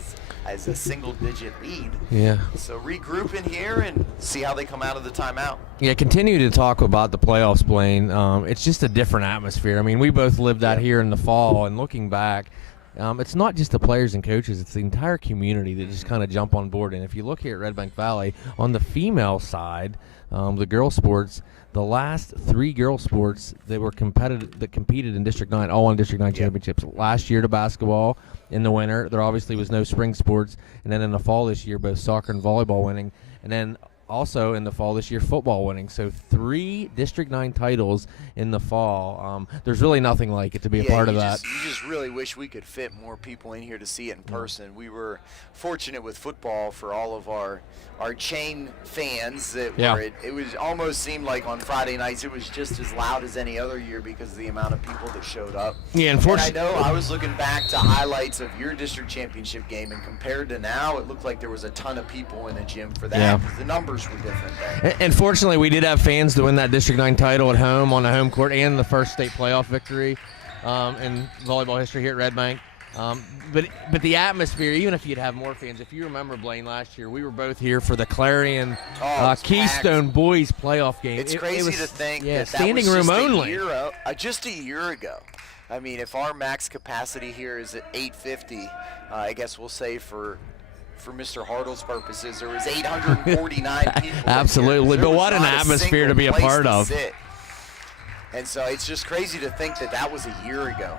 as a single-digit lead. Yeah. So regroup in here and see how they come out of the timeout. Yeah, continue to talk about the playoffs, Blaine. It's just a different atmosphere. I mean, we both lived that here in the fall, and looking back, it's not just the players and coaches, it's the entire community that just kind of jump on board. And if you look here at Redbank Valley, on the female side, the girls sports, the last 3 girls sports that were competed in District 9, all on District 9 championships. Last year to basketball in the winter. There obviously was no spring sports. And then in the fall this year, both soccer and volleyball winning. And then also in the fall this year, football winning. So 3 District 9 titles in the fall. There's really nothing like it to be a part of that. You just really wish we could fit more people in here to see it in person. We were fortunate with football for all of our chain fans. It was almost seemed like on Friday nights it was just as loud as any other year because of the amount of people that showed up. Yeah, and I know I was looking back to highlights of your district championship game, and compared to now, it looked like there was a ton of people in the gym for that because the numbers were different then. And fortunately, we did have fans to win that District 9 title at home on the home court and the first state playoff victory in volleyball history here at Redbank. But the atmosphere, even if you'd have more fans, if you remember, Blaine, last year, we were both here for the Clarion Keystone packed. Boys playoff game. It's crazy to think that standing was room just only. Just a year ago. I mean, if our max capacity here is at 850, I guess we'll say for Mr. Hartle's purposes, there was 849 people. Absolutely, but what an atmosphere to be a part of. And so it's just crazy to think that was a year ago.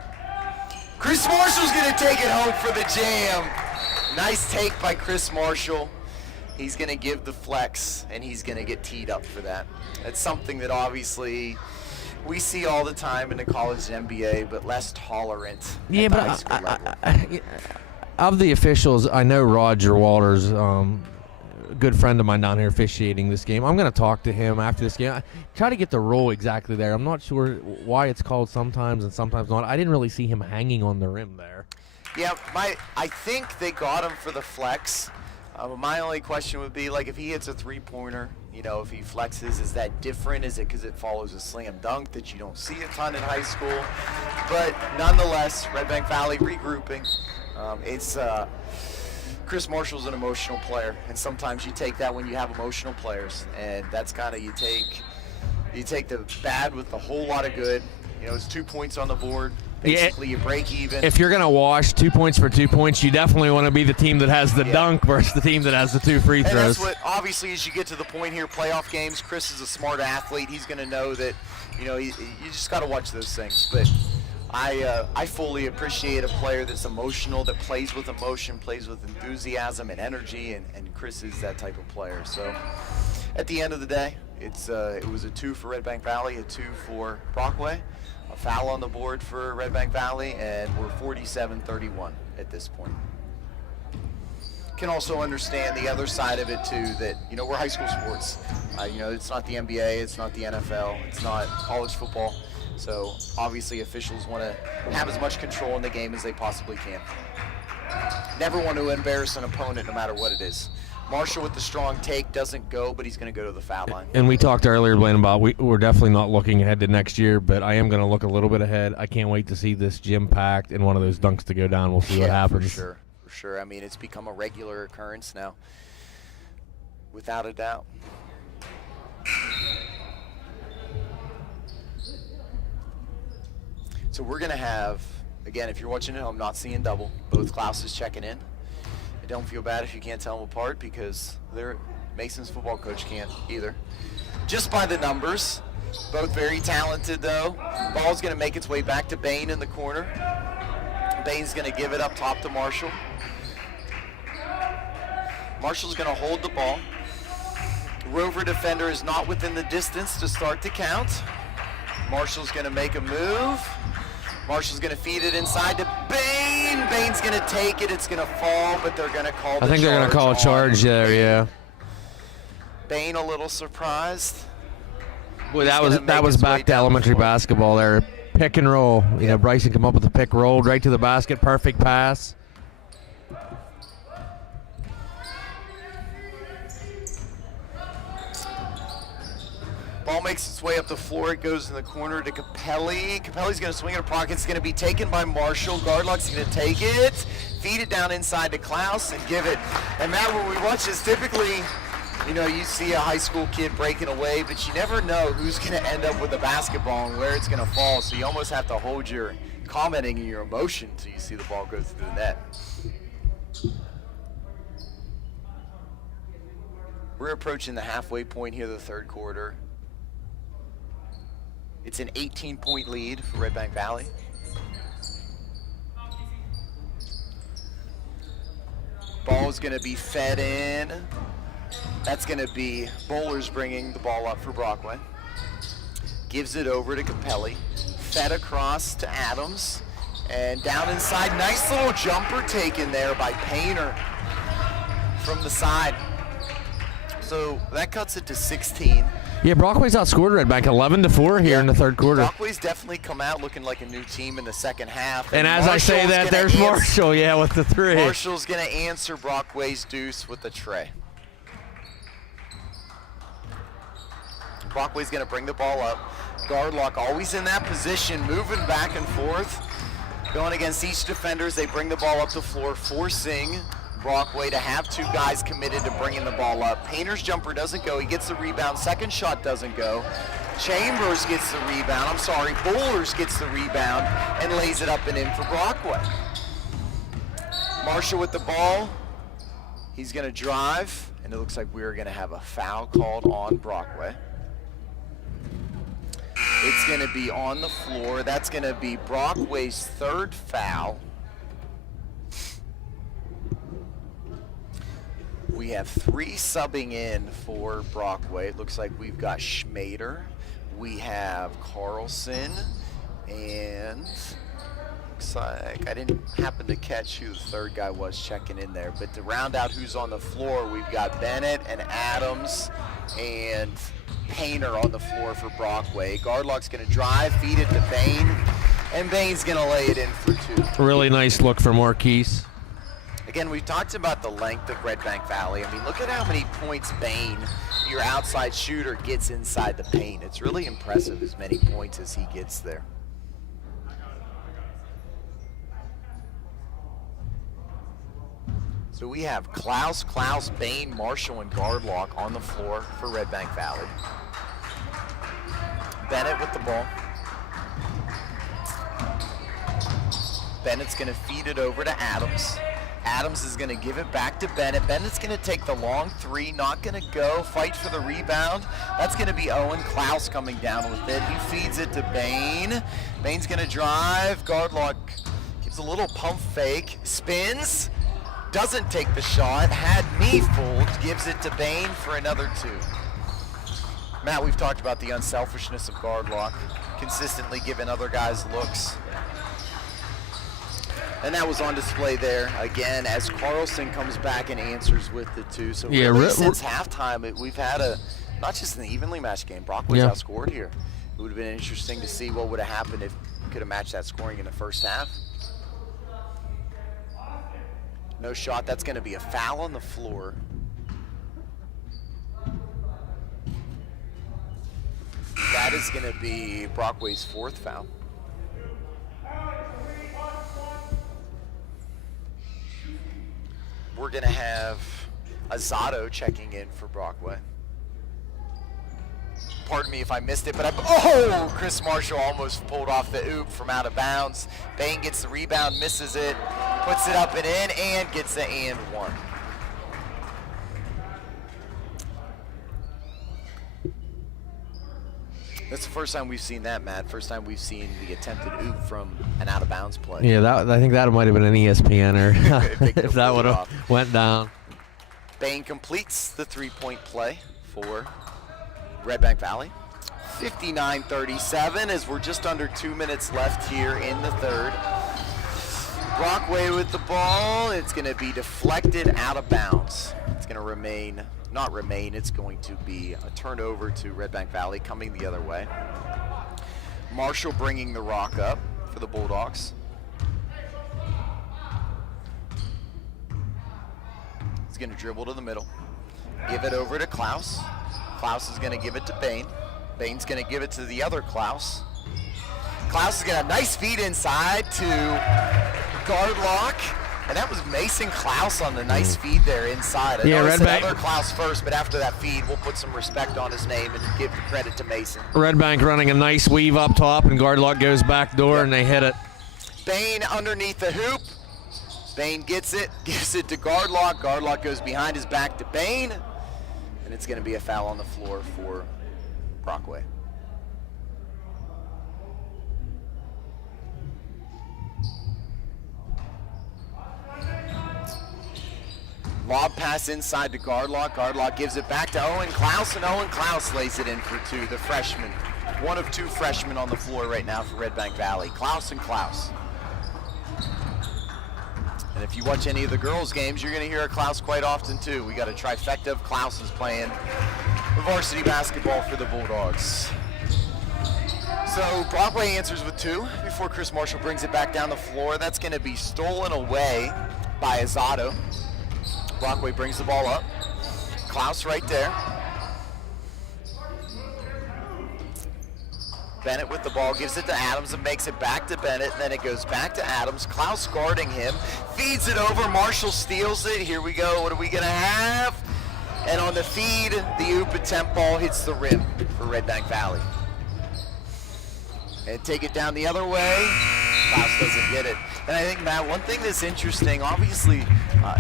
Chris Marshall's going to take it home for the jam. Nice take by Chris Marshall. He's going to give the flex, and he's going to get teed up for that. That's something that obviously we see all the time in the college and NBA, but less tolerant. Yeah, but of the officials, I know Roger Walters good friend of mine down here officiating this game. I'm going to talk to him after this game. I try to get the rule exactly there. I'm not sure why it's called sometimes and sometimes not. I didn't really see him hanging on the rim there. Yeah, I think they got him for the flex. My only question would be, like, if he hits a three-pointer, you know, if he flexes, is that different? Is it because it follows a slam dunk that you don't see a ton in high school? But nonetheless, Redbank Valley regrouping. Chris Marshall's an emotional player, and sometimes you take that when you have emotional players, and that's kind of you take the bad with a whole lot of good. You know, it's 2 points on the board. Basically, you break even. If you're going to wash 2 points for 2 points, you definitely want to be the team that has the dunk versus the team that has the 2 free throws. And that's what, obviously, as you get to the point here, playoff games, Chris is a smart athlete. He's going to know that, you know, you just got to watch those things. But I fully appreciate a player that's emotional, that plays with emotion, plays with enthusiasm and energy, and Chris is that type of player. So at the end of the day, it was a 2 for Redbank Valley, a 2 for Brockway. A foul on the board for Redbank Valley, and we're 47-31 at this point. Can also understand the other side of it too, that, you know, we're high school sports. You know, it's not the NBA, it's not the NFL, it's not college football. So obviously officials want to have as much control in the game as they possibly can. Never want to embarrass an opponent no matter what it is. Marshall with the strong take doesn't go, but he's going to go to the foul line. And we talked earlier, Blaine, about we're definitely not looking ahead to next year, but I am going to look a little bit ahead. I can't wait to see this gym packed and one of those dunks to go down. We'll see what happens. For sure. I mean, it's become a regular occurrence now, without a doubt. So we're going to have, again, if you're watching at home, not seeing double, both Klauses checking in. Don't feel bad if you can't tell them apart, because Mason's football coach can't either. Just by the numbers. Both very talented, though. Ball's going to make its way back to Bain in the corner. Bain's going to give it up top to Marshall. Marshall's going to hold the ball. Rover defender is not within the distance to start the count. Marshall's going to make a move. Marshall's going to feed it inside to Bain. Bain's going to take it. It's going to fall, but they're going to call the charge. I think they're going to call a charge there, yeah. Bain a little surprised. Boy, that was back to elementary basketball there. Pick and roll. You know, Bryson come up with the pick, rolled right to the basket. Perfect pass. Ball makes its way up the floor. It goes in the corner to Capelli. Capelli's going to swing it a pocket. It's going to be taken by Marshall. Gardlock's going to take it, feed it down inside to Klaus, and give it. And Matt, when we watch this, typically, you know, you see a high school kid breaking away, but you never know who's going to end up with the basketball and where it's going to fall. So you almost have to hold your commenting and your emotion until you see the ball go through the net. We're approaching the halfway point here of the third quarter. It's an 18-point lead for Redbank Valley. Ball's going to be fed in. That's going to be Bowlers bringing the ball up for Brockway. Gives it over to Capelli. Fed across to Adams. And down inside, nice little jumper taken there by Painter from the side. So that cuts it to 16. Yeah, Brockway's outscored Redbank 11-4 here in the third quarter. Brockway's definitely come out looking like a new team in the second half. And as Marshall's I say that, there's Marshall, with the 3. Marshall's going to answer Brockway's deuce with the tray. Brockway's going to bring the ball up. Gardlock always in that position, moving back and forth. Going against each defender as they bring the ball up the floor, forcing Brockway to have 2 guys committed to bringing the ball up. Painter's jumper doesn't go. He gets the rebound. Second shot doesn't go. Chambers gets the rebound. Bowlers gets the rebound and lays it up and in for Brockway. Marshall with the ball. He's going to drive, and it looks like we're going to have a foul called on Brockway. It's going to be on the floor. That's going to be Brockway's 3rd foul. We have 3 subbing in for Brockway. It looks like we've got Schmader, we have Carlson, and looks like I didn't happen to catch who the third guy was checking in there, but to round out who's on the floor, we've got Bennett and Adams and Painter on the floor for Brockway. Gardlock's going to drive, feed it to Bain, and Bain's going to lay it in for 2. Really nice look for Marquise. Again, we've talked about the length of Redbank Valley. I mean, look at how many points Bain, your outside shooter, gets inside the paint. It's really impressive as many points as he gets there. So we have Klaus, Bain, Marshall, and Gardlock on the floor for Redbank Valley. Bennett with the ball. Bennett's going to feed it over to Adams. Adams is going to give it back to Bennett. Bennett's going to take the long 3, not going to go, fight for the rebound. That's going to be Owen. Klaus coming down with it. He feeds it to Bain. Bain's going to drive. Gardlock gives a little pump fake, spins, doesn't take the shot, had me fooled, gives it to Bain for another 2. Matt, we've talked about the unselfishness of Gardlock, consistently giving other guys looks. And that was on display there again as Carlson comes back and answers with the 2. So really since halftime, we've had not just an evenly matched game. Brockway's outscored here. It would have been interesting to see what would have happened if we could have matched that scoring in the first half. No shot. That's going to be a foul on the floor. That is going to be Brockway's 4th foul. We're going to have Azado checking in for Brockway. Pardon me if I missed it, but Chris Marshall almost pulled off the oop from out of bounds. Bain gets the rebound, misses it, puts it up and in, and gets the and 1. That's the first time we've seen that, Matt. First time we've seen the attempted oop from an out-of-bounds play. Yeah, I think that might have been an ESPN if that would have went down. Bain completes the 3-point play for Redbank Valley. 59-37 as we're just under 2 minutes left here in the third. Brockway with the ball. It's going to be deflected out of bounds. It's going to it's going to be a turnover to Redbank Valley coming the other way. Marshall bringing the rock up for the Bulldogs. He's going to dribble to the middle. Give it over to Klaus. Klaus is going to give it to Bain. Bain's going to give it to the other Klaus. Klaus is going to nice feed inside to Gardlock. And that was Mason Klaus on the nice feed there inside. I know it's another Klaus first, but after that feed, we'll put some respect on his name and give the credit to Mason. Redbank running a nice weave up top, and Gardlock goes back door, and they hit it. Bain underneath the hoop. Bain gets it, gives it to Gardlock. Gardlock goes behind his back to Bain, and it's going to be a foul on the floor for Brockway. Lob pass inside to Gardlock. Gardlock gives it back to Owen Klaus, and Owen Klaus lays it in for 2, the freshman. One of 2 freshmen on the floor right now for Redbank Valley. Klaus and Klaus. And if you watch any of the girls' games, you're going to hear a Klaus quite often too. We got a trifecta of Klauses playing varsity basketball for the Bulldogs. So Brockway answers with 2 before Chris Marshall brings it back down the floor. That's going to be stolen away by Azado. Brockway brings the ball up. Klaus right there. Bennett with the ball, gives it to Adams and makes it back to Bennett, and then it goes back to Adams. Klaus guarding him, feeds it over, Marshall steals it. Here we go, what are we gonna have? And on the feed, the oop attempt ball hits the rim for Redbank Valley. And take it down the other way. Klaus doesn't get it. And I think, Matt, one thing that's interesting, obviously,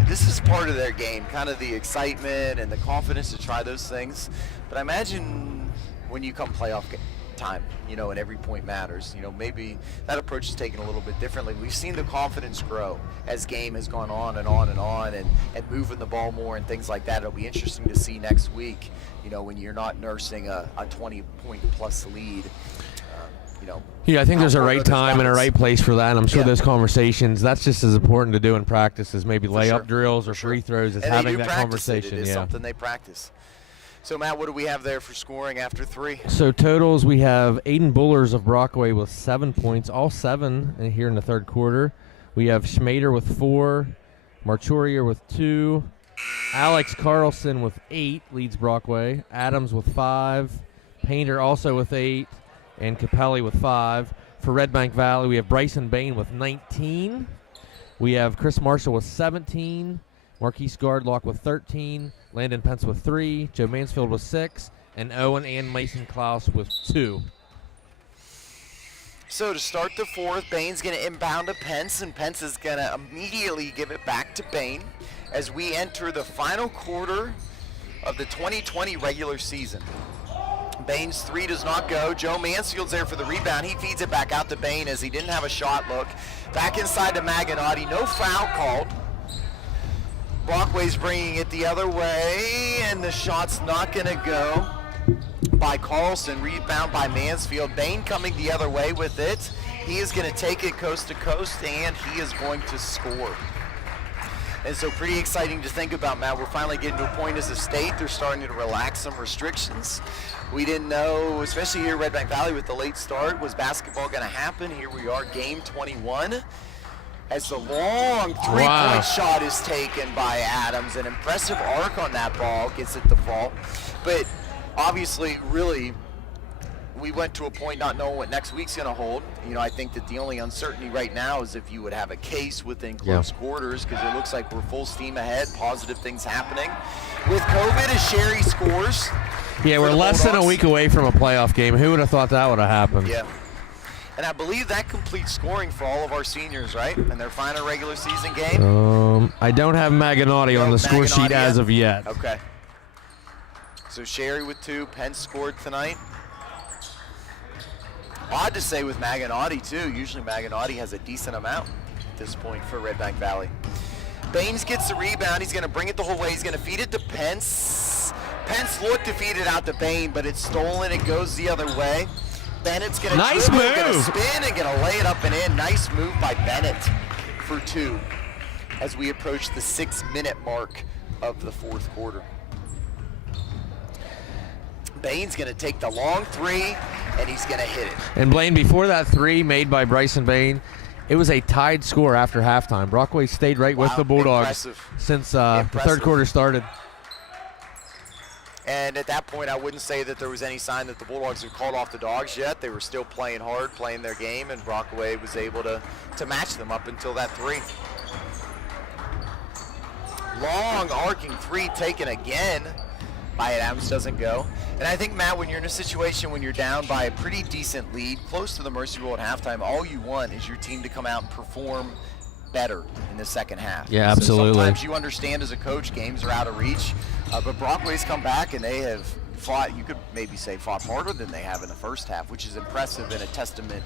this is part of their game, kind of the excitement and the confidence to try those things. But I imagine when you come playoff time, and every point matters, maybe that approach is taken a little bit differently. We've seen the confidence grow as game has gone on and on and on, and moving the ball more and things like that. It'll be interesting to see next week, when you're not nursing a 20-point plus lead. Yeah, I think there's a outward right or there's time and a buckets. right place for that. And I'm sure Yeah. those conversations, that's just as important to do in practice as maybe layup sure. drills or For sure. free throws, as And they having do that practice it. conversation. It is Yeah. something they practice. So, Matt, what do we have there for scoring after 3? So totals, we have Aiden Bullers of Brockway with 7 points, all 7 here in the third quarter. We have Schmader with 4, Marchurier with 2, Alex Carlson with 8 leads Brockway, Adams with 5, Painter also with 8, and Capelli with 5. For Redbank Valley, we have Bryson Bain with 19. We have Chris Marshall with 17, Marquise Gardlock with 13, Landon Pence with 3, Joe Mansfield with 6, and Owen and Mason Klaus with 2. So to start the fourth, Bain's going to inbound to Pence, and Pence is going to immediately give it back to Bain as we enter the final quarter of the 2020 regular season. Bain's 3 does not go. Joe Mansfield's there for the rebound. He feeds it back out to Bain as he didn't have a shot look. Back inside to Maganotti. No foul called. Brockway's bringing it the other way, and the shot's not going to go by Carlson. Rebound by Mansfield. Bain coming the other way with it. He is going to take it coast to coast, and he is going to score. And so pretty exciting to think about, Matt. We're finally getting to a point as a state. They're starting to relax some restrictions. We didn't know, especially here at Redbank Valley with the late start, was basketball going to happen? Here we are, game 21. As the long three-point shot is taken by Adams. An impressive arc on that ball, gets it to fall. But obviously, really, we went to a point not knowing what next week's going to hold. I think that the only uncertainty right now is if you would have a case within close quarters, because it looks like we're full steam ahead, positive things happening. With COVID, as Sherry scores. Yeah, we're less than a week away from a playoff game. Who would have thought that would have happened? Yeah. And I believe that completes scoring for all of our seniors, right? In their final regular season game. I don't have Maganotti on the score sheet as of yet. Okay. So Sherry with 2. Pence scored tonight. Odd to say with Maganotti, too. Usually Maganotti has a decent amount at this point for Redbank Valley. Baines gets the rebound. He's going to bring it the whole way. He's going to feed it to Pence. Pence looked to feed it out to Bain, but it's stolen. It goes the other way. Bennett's going to nice move. Going to spin and going to lay it up and in. Nice move by Bennett for 2 as we approach the 6-minute mark of the fourth quarter. Bain's going to take the long 3, and he's going to hit it. And Blaine, before that 3 made by Bryson Bain, it was a tied score after halftime. Brockway stayed right with the Bulldogs since the third quarter started. And at that point, I wouldn't say that there was any sign that the Bulldogs had called off the Dogs yet. They were still playing hard, playing their game, and Brockway was able to match them up until that 3. Long arcing 3 taken again by Adams, doesn't go. And I think, Matt, when you're in a situation when you're down by a pretty decent lead, close to the mercy rule at halftime, all you want is your team to come out and perform better in the second half. Yeah, absolutely. So sometimes you understand as a coach, games are out of reach, but Brockway's come back and they have fought, you could maybe say fought harder than they have in the first half, which is impressive and a testament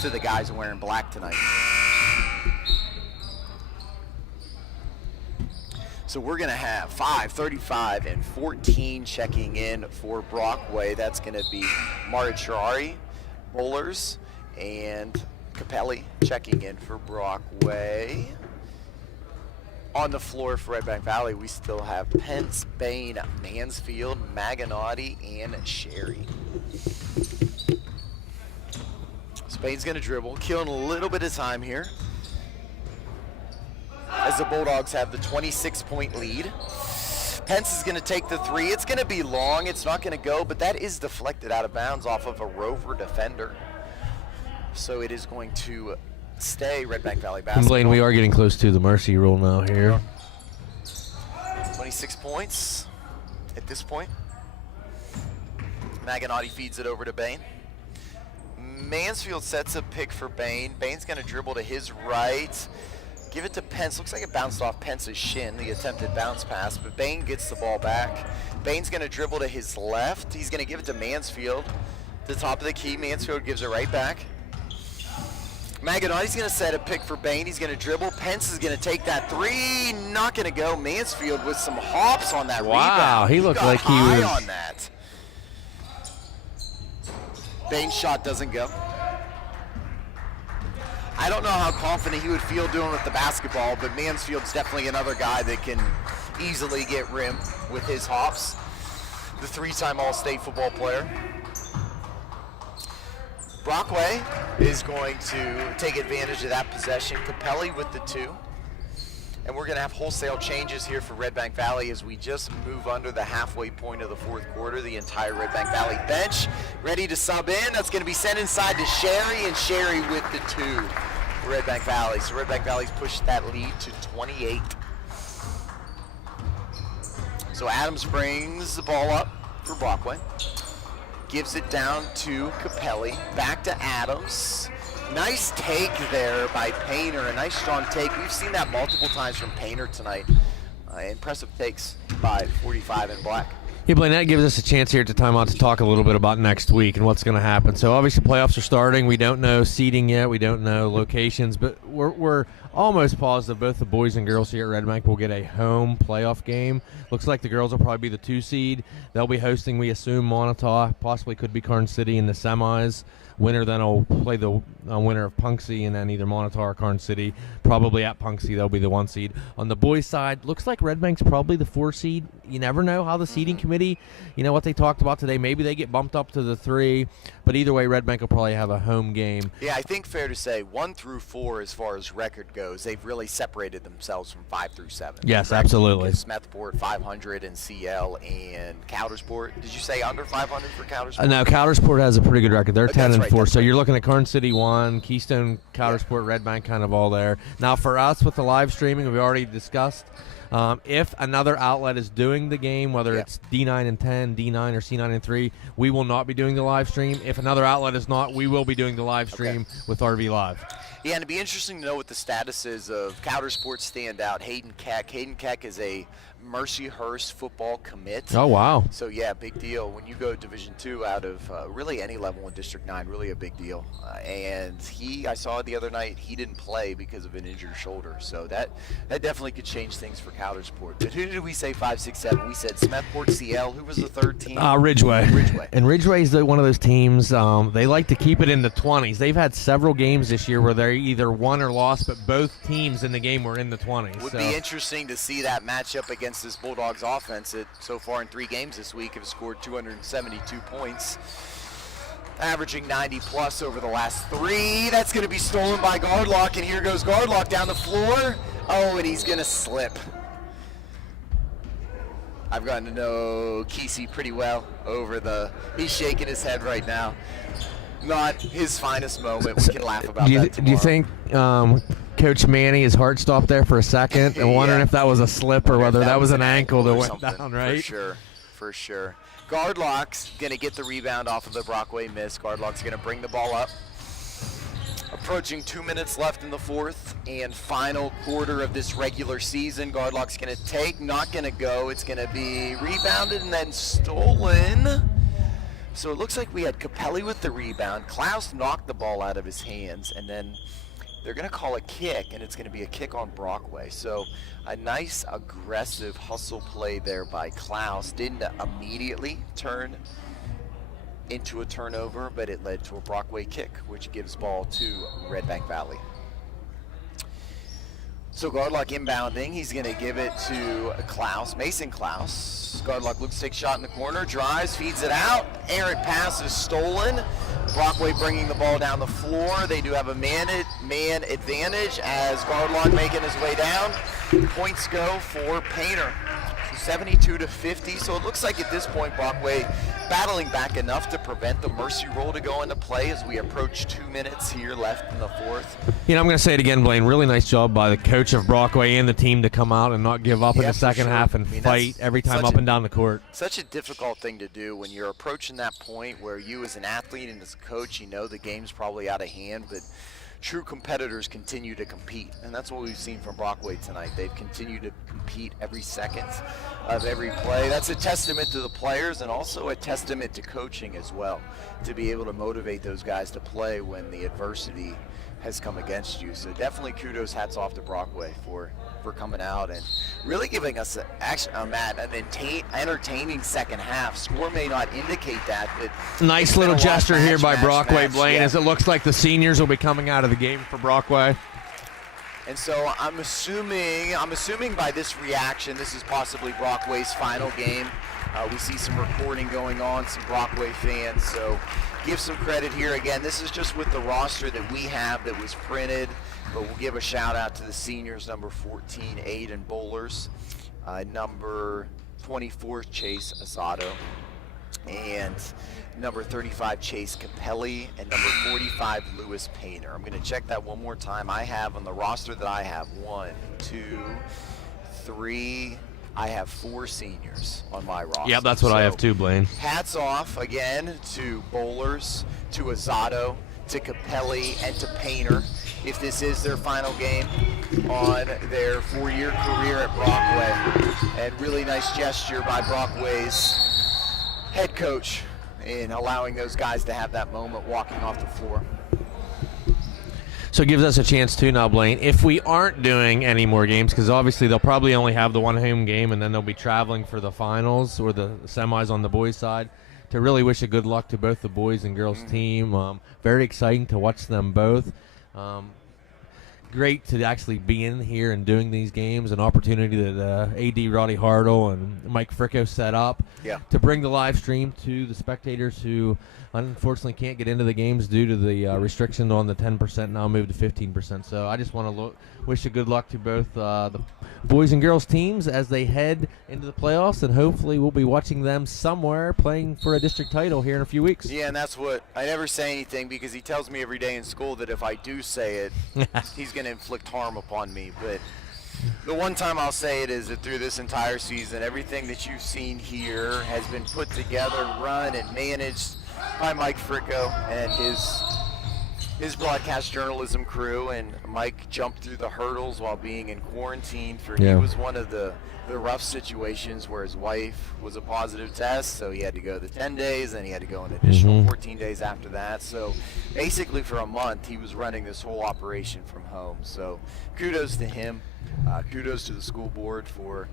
to the guys wearing black tonight. So we're going to have 5, 35, and 14 checking in for Brockway. That's going to be Marichari, Bowlers, and Capelli checking in for Brockway. On the floor for Redbank Valley, we still have Pence, Bain, Mansfield, Maganotti, and Sherry. Spain's going to dribble, killing a little bit of time here, as the Bulldogs have the 26-point lead. Pence is going to take the 3. It's going to be long. It's not going to go, but that is deflected out of bounds off of a Rover defender. So it is going to stay Redbank Valley basketball. Blaine, we are getting close to the mercy rule now here. 26 points at this point. Maganotti feeds it over to Bain. Mansfield sets a pick for Bain. Bain's going to dribble to his right. Give it to Pence. Looks like it bounced off Pence's shin, the attempted bounce pass, but Bain gets the ball back. Bain's going to dribble to his left. He's going to give it to Mansfield. The top of the key, Mansfield gives it right back. Maganotti's going to set a pick for Bain. He's going to dribble. Pence is going to take that 3. Not going to go. Mansfield with some hops on that rebound. Wow, he looked like he was on that. Bain's shot doesn't go. I don't know how confident he would feel doing with the basketball, but Mansfield's definitely another guy that can easily get rim with his hops. The 3-time All-State football player. Brockway is going to take advantage of that possession. Capelli with the 2. And we're going to have wholesale changes here for Redbank Valley as we just move under the halfway point of the 4th quarter. The entire Redbank Valley bench ready to sub in. That's going to be sent inside to Sherry, and Sherry with the 2 for Redbank Valley. So Redbank Valley's pushed that lead to 28. So Adams brings the ball up for Brockway. Gives it down to Capelli. Back to Adams. Nice take there by Painter, a nice strong take. We've seen that multiple times from Painter tonight. Impressive takes by 45 in black. Yeah, Blaine, that gives us a chance here at the timeout to talk a little bit about next week and what's going to happen. So obviously playoffs are starting. We don't know seeding yet. We don't know locations, but we're almost positive both the boys and girls here at Redbank will get a home playoff game. Looks like the girls will probably be the 2 seed. They'll be hosting, we assume, Montauk, possibly could be Karn City in the semis. Winner then will play the winner of Punxsutawney and then either Montauk or Karn City. Probably at Punxsutawney, they'll be the 1 seed. On the boys' side, looks like Redbank's probably the 4 seed. You never know how the seeding committee, what they talked about today. Maybe they get bumped up to the 3. But either way, Redbank will probably have a home game. Yeah, I think fair to say 1 through 4 as far as record goes, they've really separated themselves from 5 through 7. Yes, absolutely. Smethport 500 and CL and Coudersport. Did you say under 500 for Coudersport? No, Coudersport has a pretty good record. They're 10 and 4. Right, so you're looking at Karn City 1, Keystone, Coudersport, Redbank, kind of all there. Now for us with the live streaming, we've already discussed. If another outlet is doing the game, whether it's D9 and 10, D9 or C9 and 3, we will not be doing the live stream. If another outlet is not, we will be doing the live stream with RV Live. Yeah, and it'd be interesting to know what the status is of Coudersport standout Hayden Keck. Hayden Keck is a Mercyhurst football commit. Oh, wow. So, yeah, big deal. When you go Division II out of really any level in District 9, really a big deal. And I saw the other night, he didn't play because of an injured shoulder. So that definitely could change things for Coudersport. But who did we say 5, 6, 7? We said Smethport, CL. Who was the 3rd team? Ridgeway. And Ridgeway is one of those teams, they like to keep it in the 20s. They've had several games this year where they either won or lost, but both teams in the game were in the 20s. Would be interesting to see that matchup against this Bulldogs offense that so far in 3 games this week have scored 272 points, averaging 90 plus over the last 3. That's going to be stolen by Gardlock, and here goes Gardlock down the floor. Oh, and he's going to slip. I've gotten to know Kesey pretty well he's shaking his head right now. Not his finest moment. We can laugh about that tomorrow. Do you think Coach Manny, his heart stopped there for a second and wondering if that was a slip or whether that was an ankle that went down, right? For sure. Gardlock's going to get the rebound off of the Brockway miss. Gardlock's going to bring the ball up. Approaching 2 minutes left in the 4th and final quarter of this regular season. Gardlock's going to take, not going to go. It's going to be rebounded and then stolen. So it looks like we had Capelli with the rebound. Klaus knocked the ball out of his hands, and then they're going to call a kick, and it's going to be a kick on Brockway. So a nice, aggressive hustle play there by Klaus. Didn't immediately turn into a turnover, but it led to a Brockway kick, which gives ball to Redbank Valley. So Gardlock inbounding, he's going to give it to Klaus, Mason Klaus. Gardlock looks to take a shot in the corner, drives, feeds it out. Errant pass is stolen. Brockway bringing the ball down the floor. They do have a man advantage as Gardlock making his way down. Points go for Painter. 72-50, so it looks like at this point Brockway battling back enough to prevent the mercy roll to go into play as we approach 2 minutes here left in the 4th. I'm going to say it again, Blaine. Really nice job by the coach of Brockway and the team to come out and not give up in the second half and fight every time up and down the court. Such a difficult thing to do when you're approaching that point where you as an athlete and as a coach, the game's probably out of hand, but true competitors continue to compete, and that's what we've seen from Brockway tonight. They've continued to compete every second of every play. That's a testament to the players and also a testament to coaching as well, to be able to motivate those guys to play when the adversity has come against you. So definitely kudos, hats off to Brockway for coming out and really giving us an entertaining second half. Score may not indicate that, but nice little gesture here by Brockway, Blaine, yeah. as it looks like the seniors will be coming out of the game for Brockway. And so I'm assuming by this reaction, this is possibly Brockway's final game. We see some recording going on, some Brockway fans, so give some credit here. Again, this is just with the roster that we have that was printed, but we'll give a shout out to the seniors, number 14, Aiden Bowlers, number 24, Chase Asato, and number 35, Chase Capelli, and number 45, Lewis Painter. I'm going to check that one more time. I have on the roster that I have 1, 2, 3, I have 4 seniors on my roster. Yeah, that's what I have too, Blaine. Hats off again to Bowlers, to Azato, to Capelli, and to Painter, if this is their final game on their 4-year career at Brockway. And really nice gesture by Brockway's head coach in allowing those guys to have that moment walking off the floor. So it gives us a chance too now, Blaine, if we aren't doing any more games, because obviously they'll probably only have the one home game and then they'll be traveling for the finals or the semis on the boys' side, to really wish a good luck to both the boys and girls team. Very exciting to watch them both. Great to actually be in here and doing these games, an opportunity that AD Roddy Hartle and Mike Fricko set up to bring the live stream to the spectators who unfortunately can't get into the games due to the restriction on the 10% now moved to 15%. So I just want to wish a good luck to both the boys and girls teams as they head into the playoffs, and hopefully we'll be watching them somewhere playing for a district title here in a few weeks. Yeah, and that's what I never say anything, because he tells me every day in school that if I do say it, he's going to inflict harm upon me. But the one time I'll say it is that through this entire season, everything that you've seen here has been put together, run, and managed by Mike Fricko and his broadcast journalism crew. And Mike jumped through the hurdles while being in quarantine. He was one of the rough situations where his wife was a positive test, so he had to go the 10 days, and he had to go an additional 14 days after that. So basically for a month he was running this whole operation from home. So kudos to him. Kudos to the school board for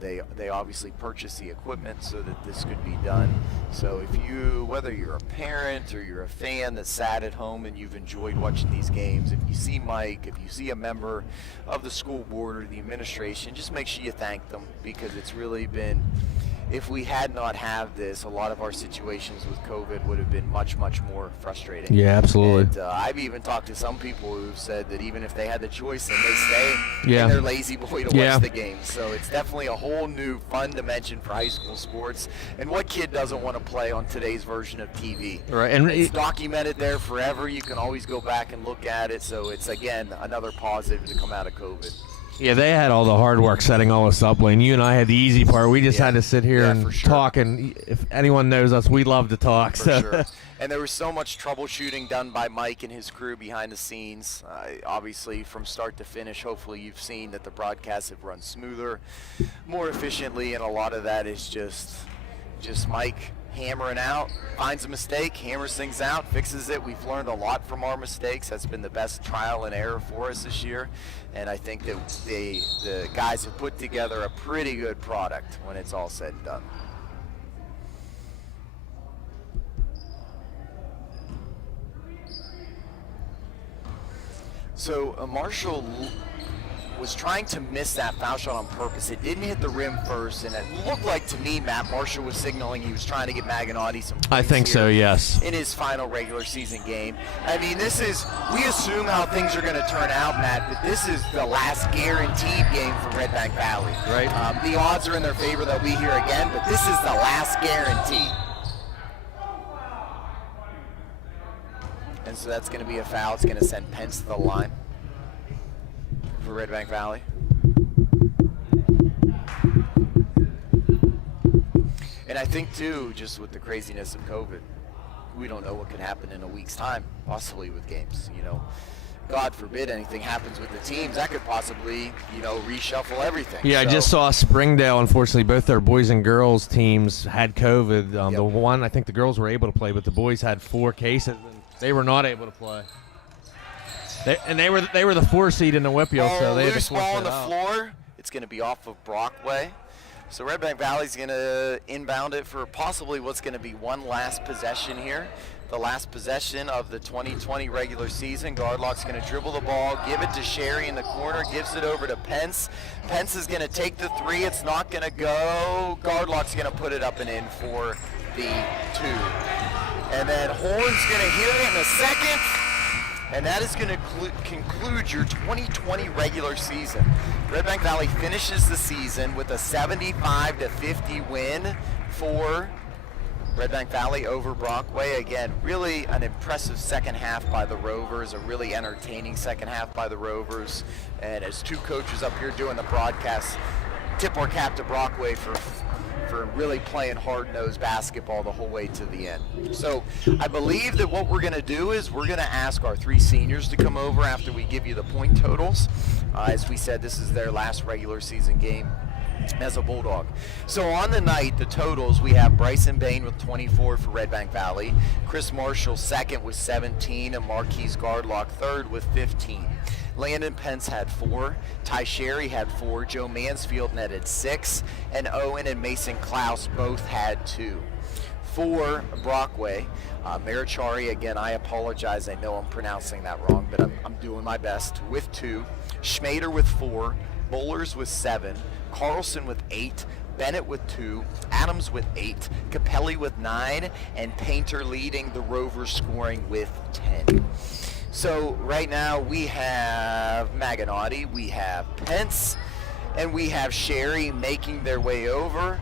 they obviously purchased the equipment so that this could be done. So whether you're a parent or you're a fan that sat at home and you've enjoyed watching these games, if you see Mike, if you see a member of the school board or the administration, just make sure you thank them, because it's really been, if we had not had this, a lot of our situations with COVID would have been much, much more frustrating. Yeah, absolutely. And I've even talked to some people who've said that even if they had the choice, then they stay in their lazy boy to watch the game. So it's definitely a whole new fun dimension for high school sports. And what kid doesn't want to play on today's version of TV? Right, and it's documented there forever. You can always go back and look at it. So it's, again, another positive to come out of COVID. Yeah, they had all the hard work setting all this up, Lane. You and I had the easy part. We just had to sit here and talk, and if anyone knows us, we love to talk. For sure. And there was so much troubleshooting done by Mike and his crew behind the scenes. Obviously, from start to finish, hopefully you've seen that the broadcasts have run smoother, more efficiently, and a lot of that is just Mike hammering out, finds a mistake, hammers things out, fixes it. We've learned a lot from our mistakes. That's been the best trial and error for us this year. And I think that the guys have put together a pretty good product when it's all said and done. So Marshall was trying to miss that foul shot on purpose. It didn't hit the rim first, and it looked like to me Matt Marshall was signaling he was trying to get Maganotti some points. I think so, yes. In his final regular season game. I mean, we assume how things are going to turn out, Matt, but this is the last guaranteed game for Redbank Valley. Right. The odds are in their favor they'll be here again, but this is the last guarantee. And so that's going to be a foul. It's going to send Pence to the line for Redbank Valley. And I think too, just with the craziness of COVID, we don't know what could happen in a week's time, possibly with games. God forbid anything happens with the teams, that could possibly, reshuffle everything. Yeah, I just saw Springdale, unfortunately, both their boys and girls teams had COVID. The one, I think the girls were able to play, but the boys had 4 cases, and they were not able to play. They were the 4 seed in the Whippeal, so they had to loose force ball it on the out. floor. It's going to be off of Brockway. So Redbank Valley's going to inbound it for possibly what's going to be one last possession here. The last possession of the 2020 regular season. Gardlock's going to dribble the ball, give it to Sherry in the corner, gives it over to Pence. Pence is going to take the 3. It's not going to go. Gardlock's going to put it up and in for the 2. And then Horn's going to hit it in a second. And that is going to conclude your 2020 regular season. Redbank Valley finishes the season with a 75-50 win for Redbank Valley over Brockway. Again, really an impressive second half by the Rovers, a really entertaining second half by the Rovers. And as 2 coaches up here doing the broadcast, tip our cap to Brockway for really playing hard-nosed basketball the whole way to the end. So I believe that what we're going to do is we're going to ask our 3 seniors to come over after we give you the point totals. As we said, this is their last regular season game as a Bulldog. So on the night, the totals, we have Bryson Bain with 24 for Redbank Valley, Chris Marshall second with 17, and Marquise Gardlock third with 15. Landon Pence had 4, Ty Sherry had 4, Joe Mansfield netted 6, and Owen and Mason Klaus both had 2. For Brockway, Marichari, again, I apologize, I know I'm pronouncing that wrong, but I'm doing my best, with 2, Schmader with 4, Bowlers with 7, Carlson with 8, Bennett with 2, Adams with 8, Capelli with 9, and Painter leading the Rovers scoring with 10. So right now we have Maganotti, we have Pence, and we have Sherry making their way over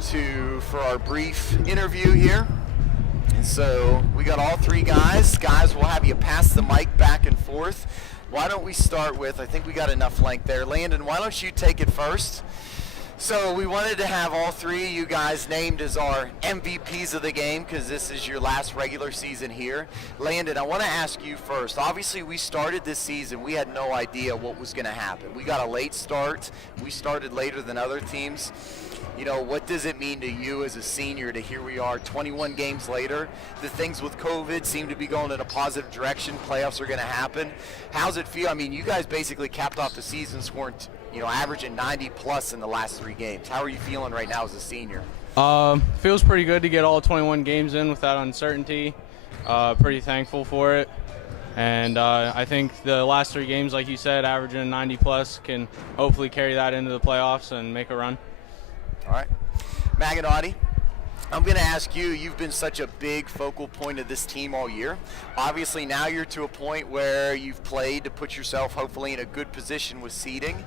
for our brief interview here. And so we got all 3 guys. Guys, we'll have you pass the mic back and forth. Why don't we start with, I think we got enough length there. Landon, why don't you take it first? So we wanted to have all 3 of you guys named as our MVPs of the game because this is your last regular season here. Landon, I want to ask you first. Obviously, we started this season. We had no idea what was going to happen. We got a late start. We started later than other teams. You know, what does it mean to you as a senior to here we are 21 games later? The things with COVID seem to be going in a positive direction. Playoffs are going to happen. How's it feel? I mean, you guys basically capped off the season scoring averaging 90+ in the last 3 games. How are you feeling right now as a senior? Feels pretty good to get all 21 games in without uncertainty. Pretty thankful for it. And I think the last 3 games, like you said, averaging 90+ can hopefully carry that into the playoffs and make a run. All right. Maganotti, I'm going to ask you, you've been such a big focal point of this team all year. Obviously, now you're to a point where you've played to put yourself hopefully in a good position with seeding.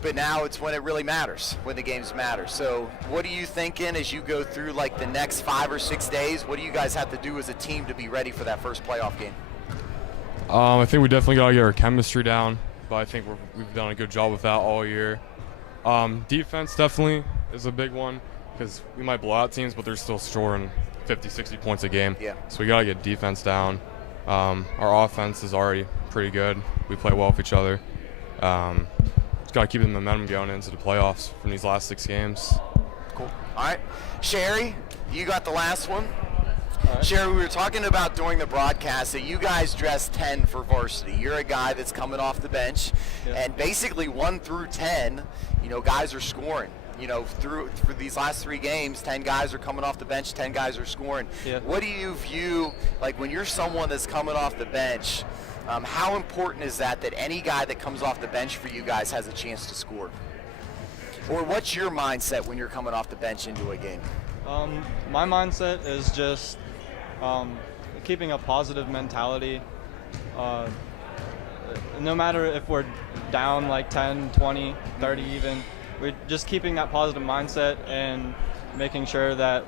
But now it's when it really matters, when the games matter. So what are you thinking as you go through like the next 5 or 6 days? What do you guys have to do as a team to be ready for that first playoff game? I think we definitely got to get our chemistry down, but I think we've done a good job with that all year. Defense definitely is a big one because we might blow out teams, but they're still scoring 50, 60 points a game. Yeah. So we got to get defense down. Our offense is already pretty good. We play well with each other. Just got to keep the momentum going into the playoffs from these last 6 games. Cool. All right. Sherry, you got the last one. Right. Sherry, we were talking about during the broadcast that you guys dress 10 for varsity. You're a guy that's coming off the bench, and basically 1 through 10, guys are scoring. For these last 3 games, 10 guys are coming off the bench, 10 guys are scoring. Yeah. What do you view, like when you're someone that's coming off the bench, how important is that any guy that comes off the bench for you guys has a chance to score? Or what's your mindset when you're coming off the bench into a game? My mindset is just keeping a positive mentality. No matter if we're down like 10, 20, 30 even, we're just keeping that positive mindset and making sure that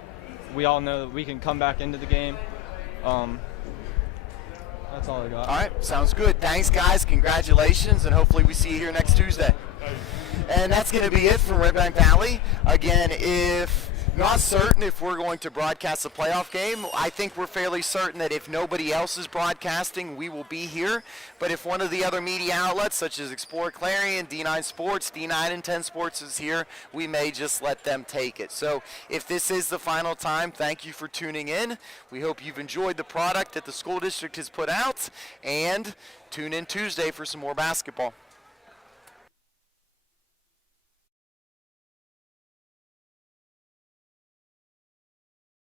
we all know that we can come back into the game. That's all I got. All right, sounds good. Thanks, guys. Congratulations, and hopefully we see you here next Tuesday. And that's going to be it from Redbank Valley. Again, if Not certain if we're going to broadcast the playoff game. I think we're fairly certain that if nobody else is broadcasting, we will be here. But if one of the other media outlets, such as Explore Clarion, D9 Sports, D9 and 10 Sports is here, we may just let them take it. So if this is the final time, thank you for tuning in. We hope you've enjoyed the product that the school district has put out, and tune in Tuesday for some more basketball.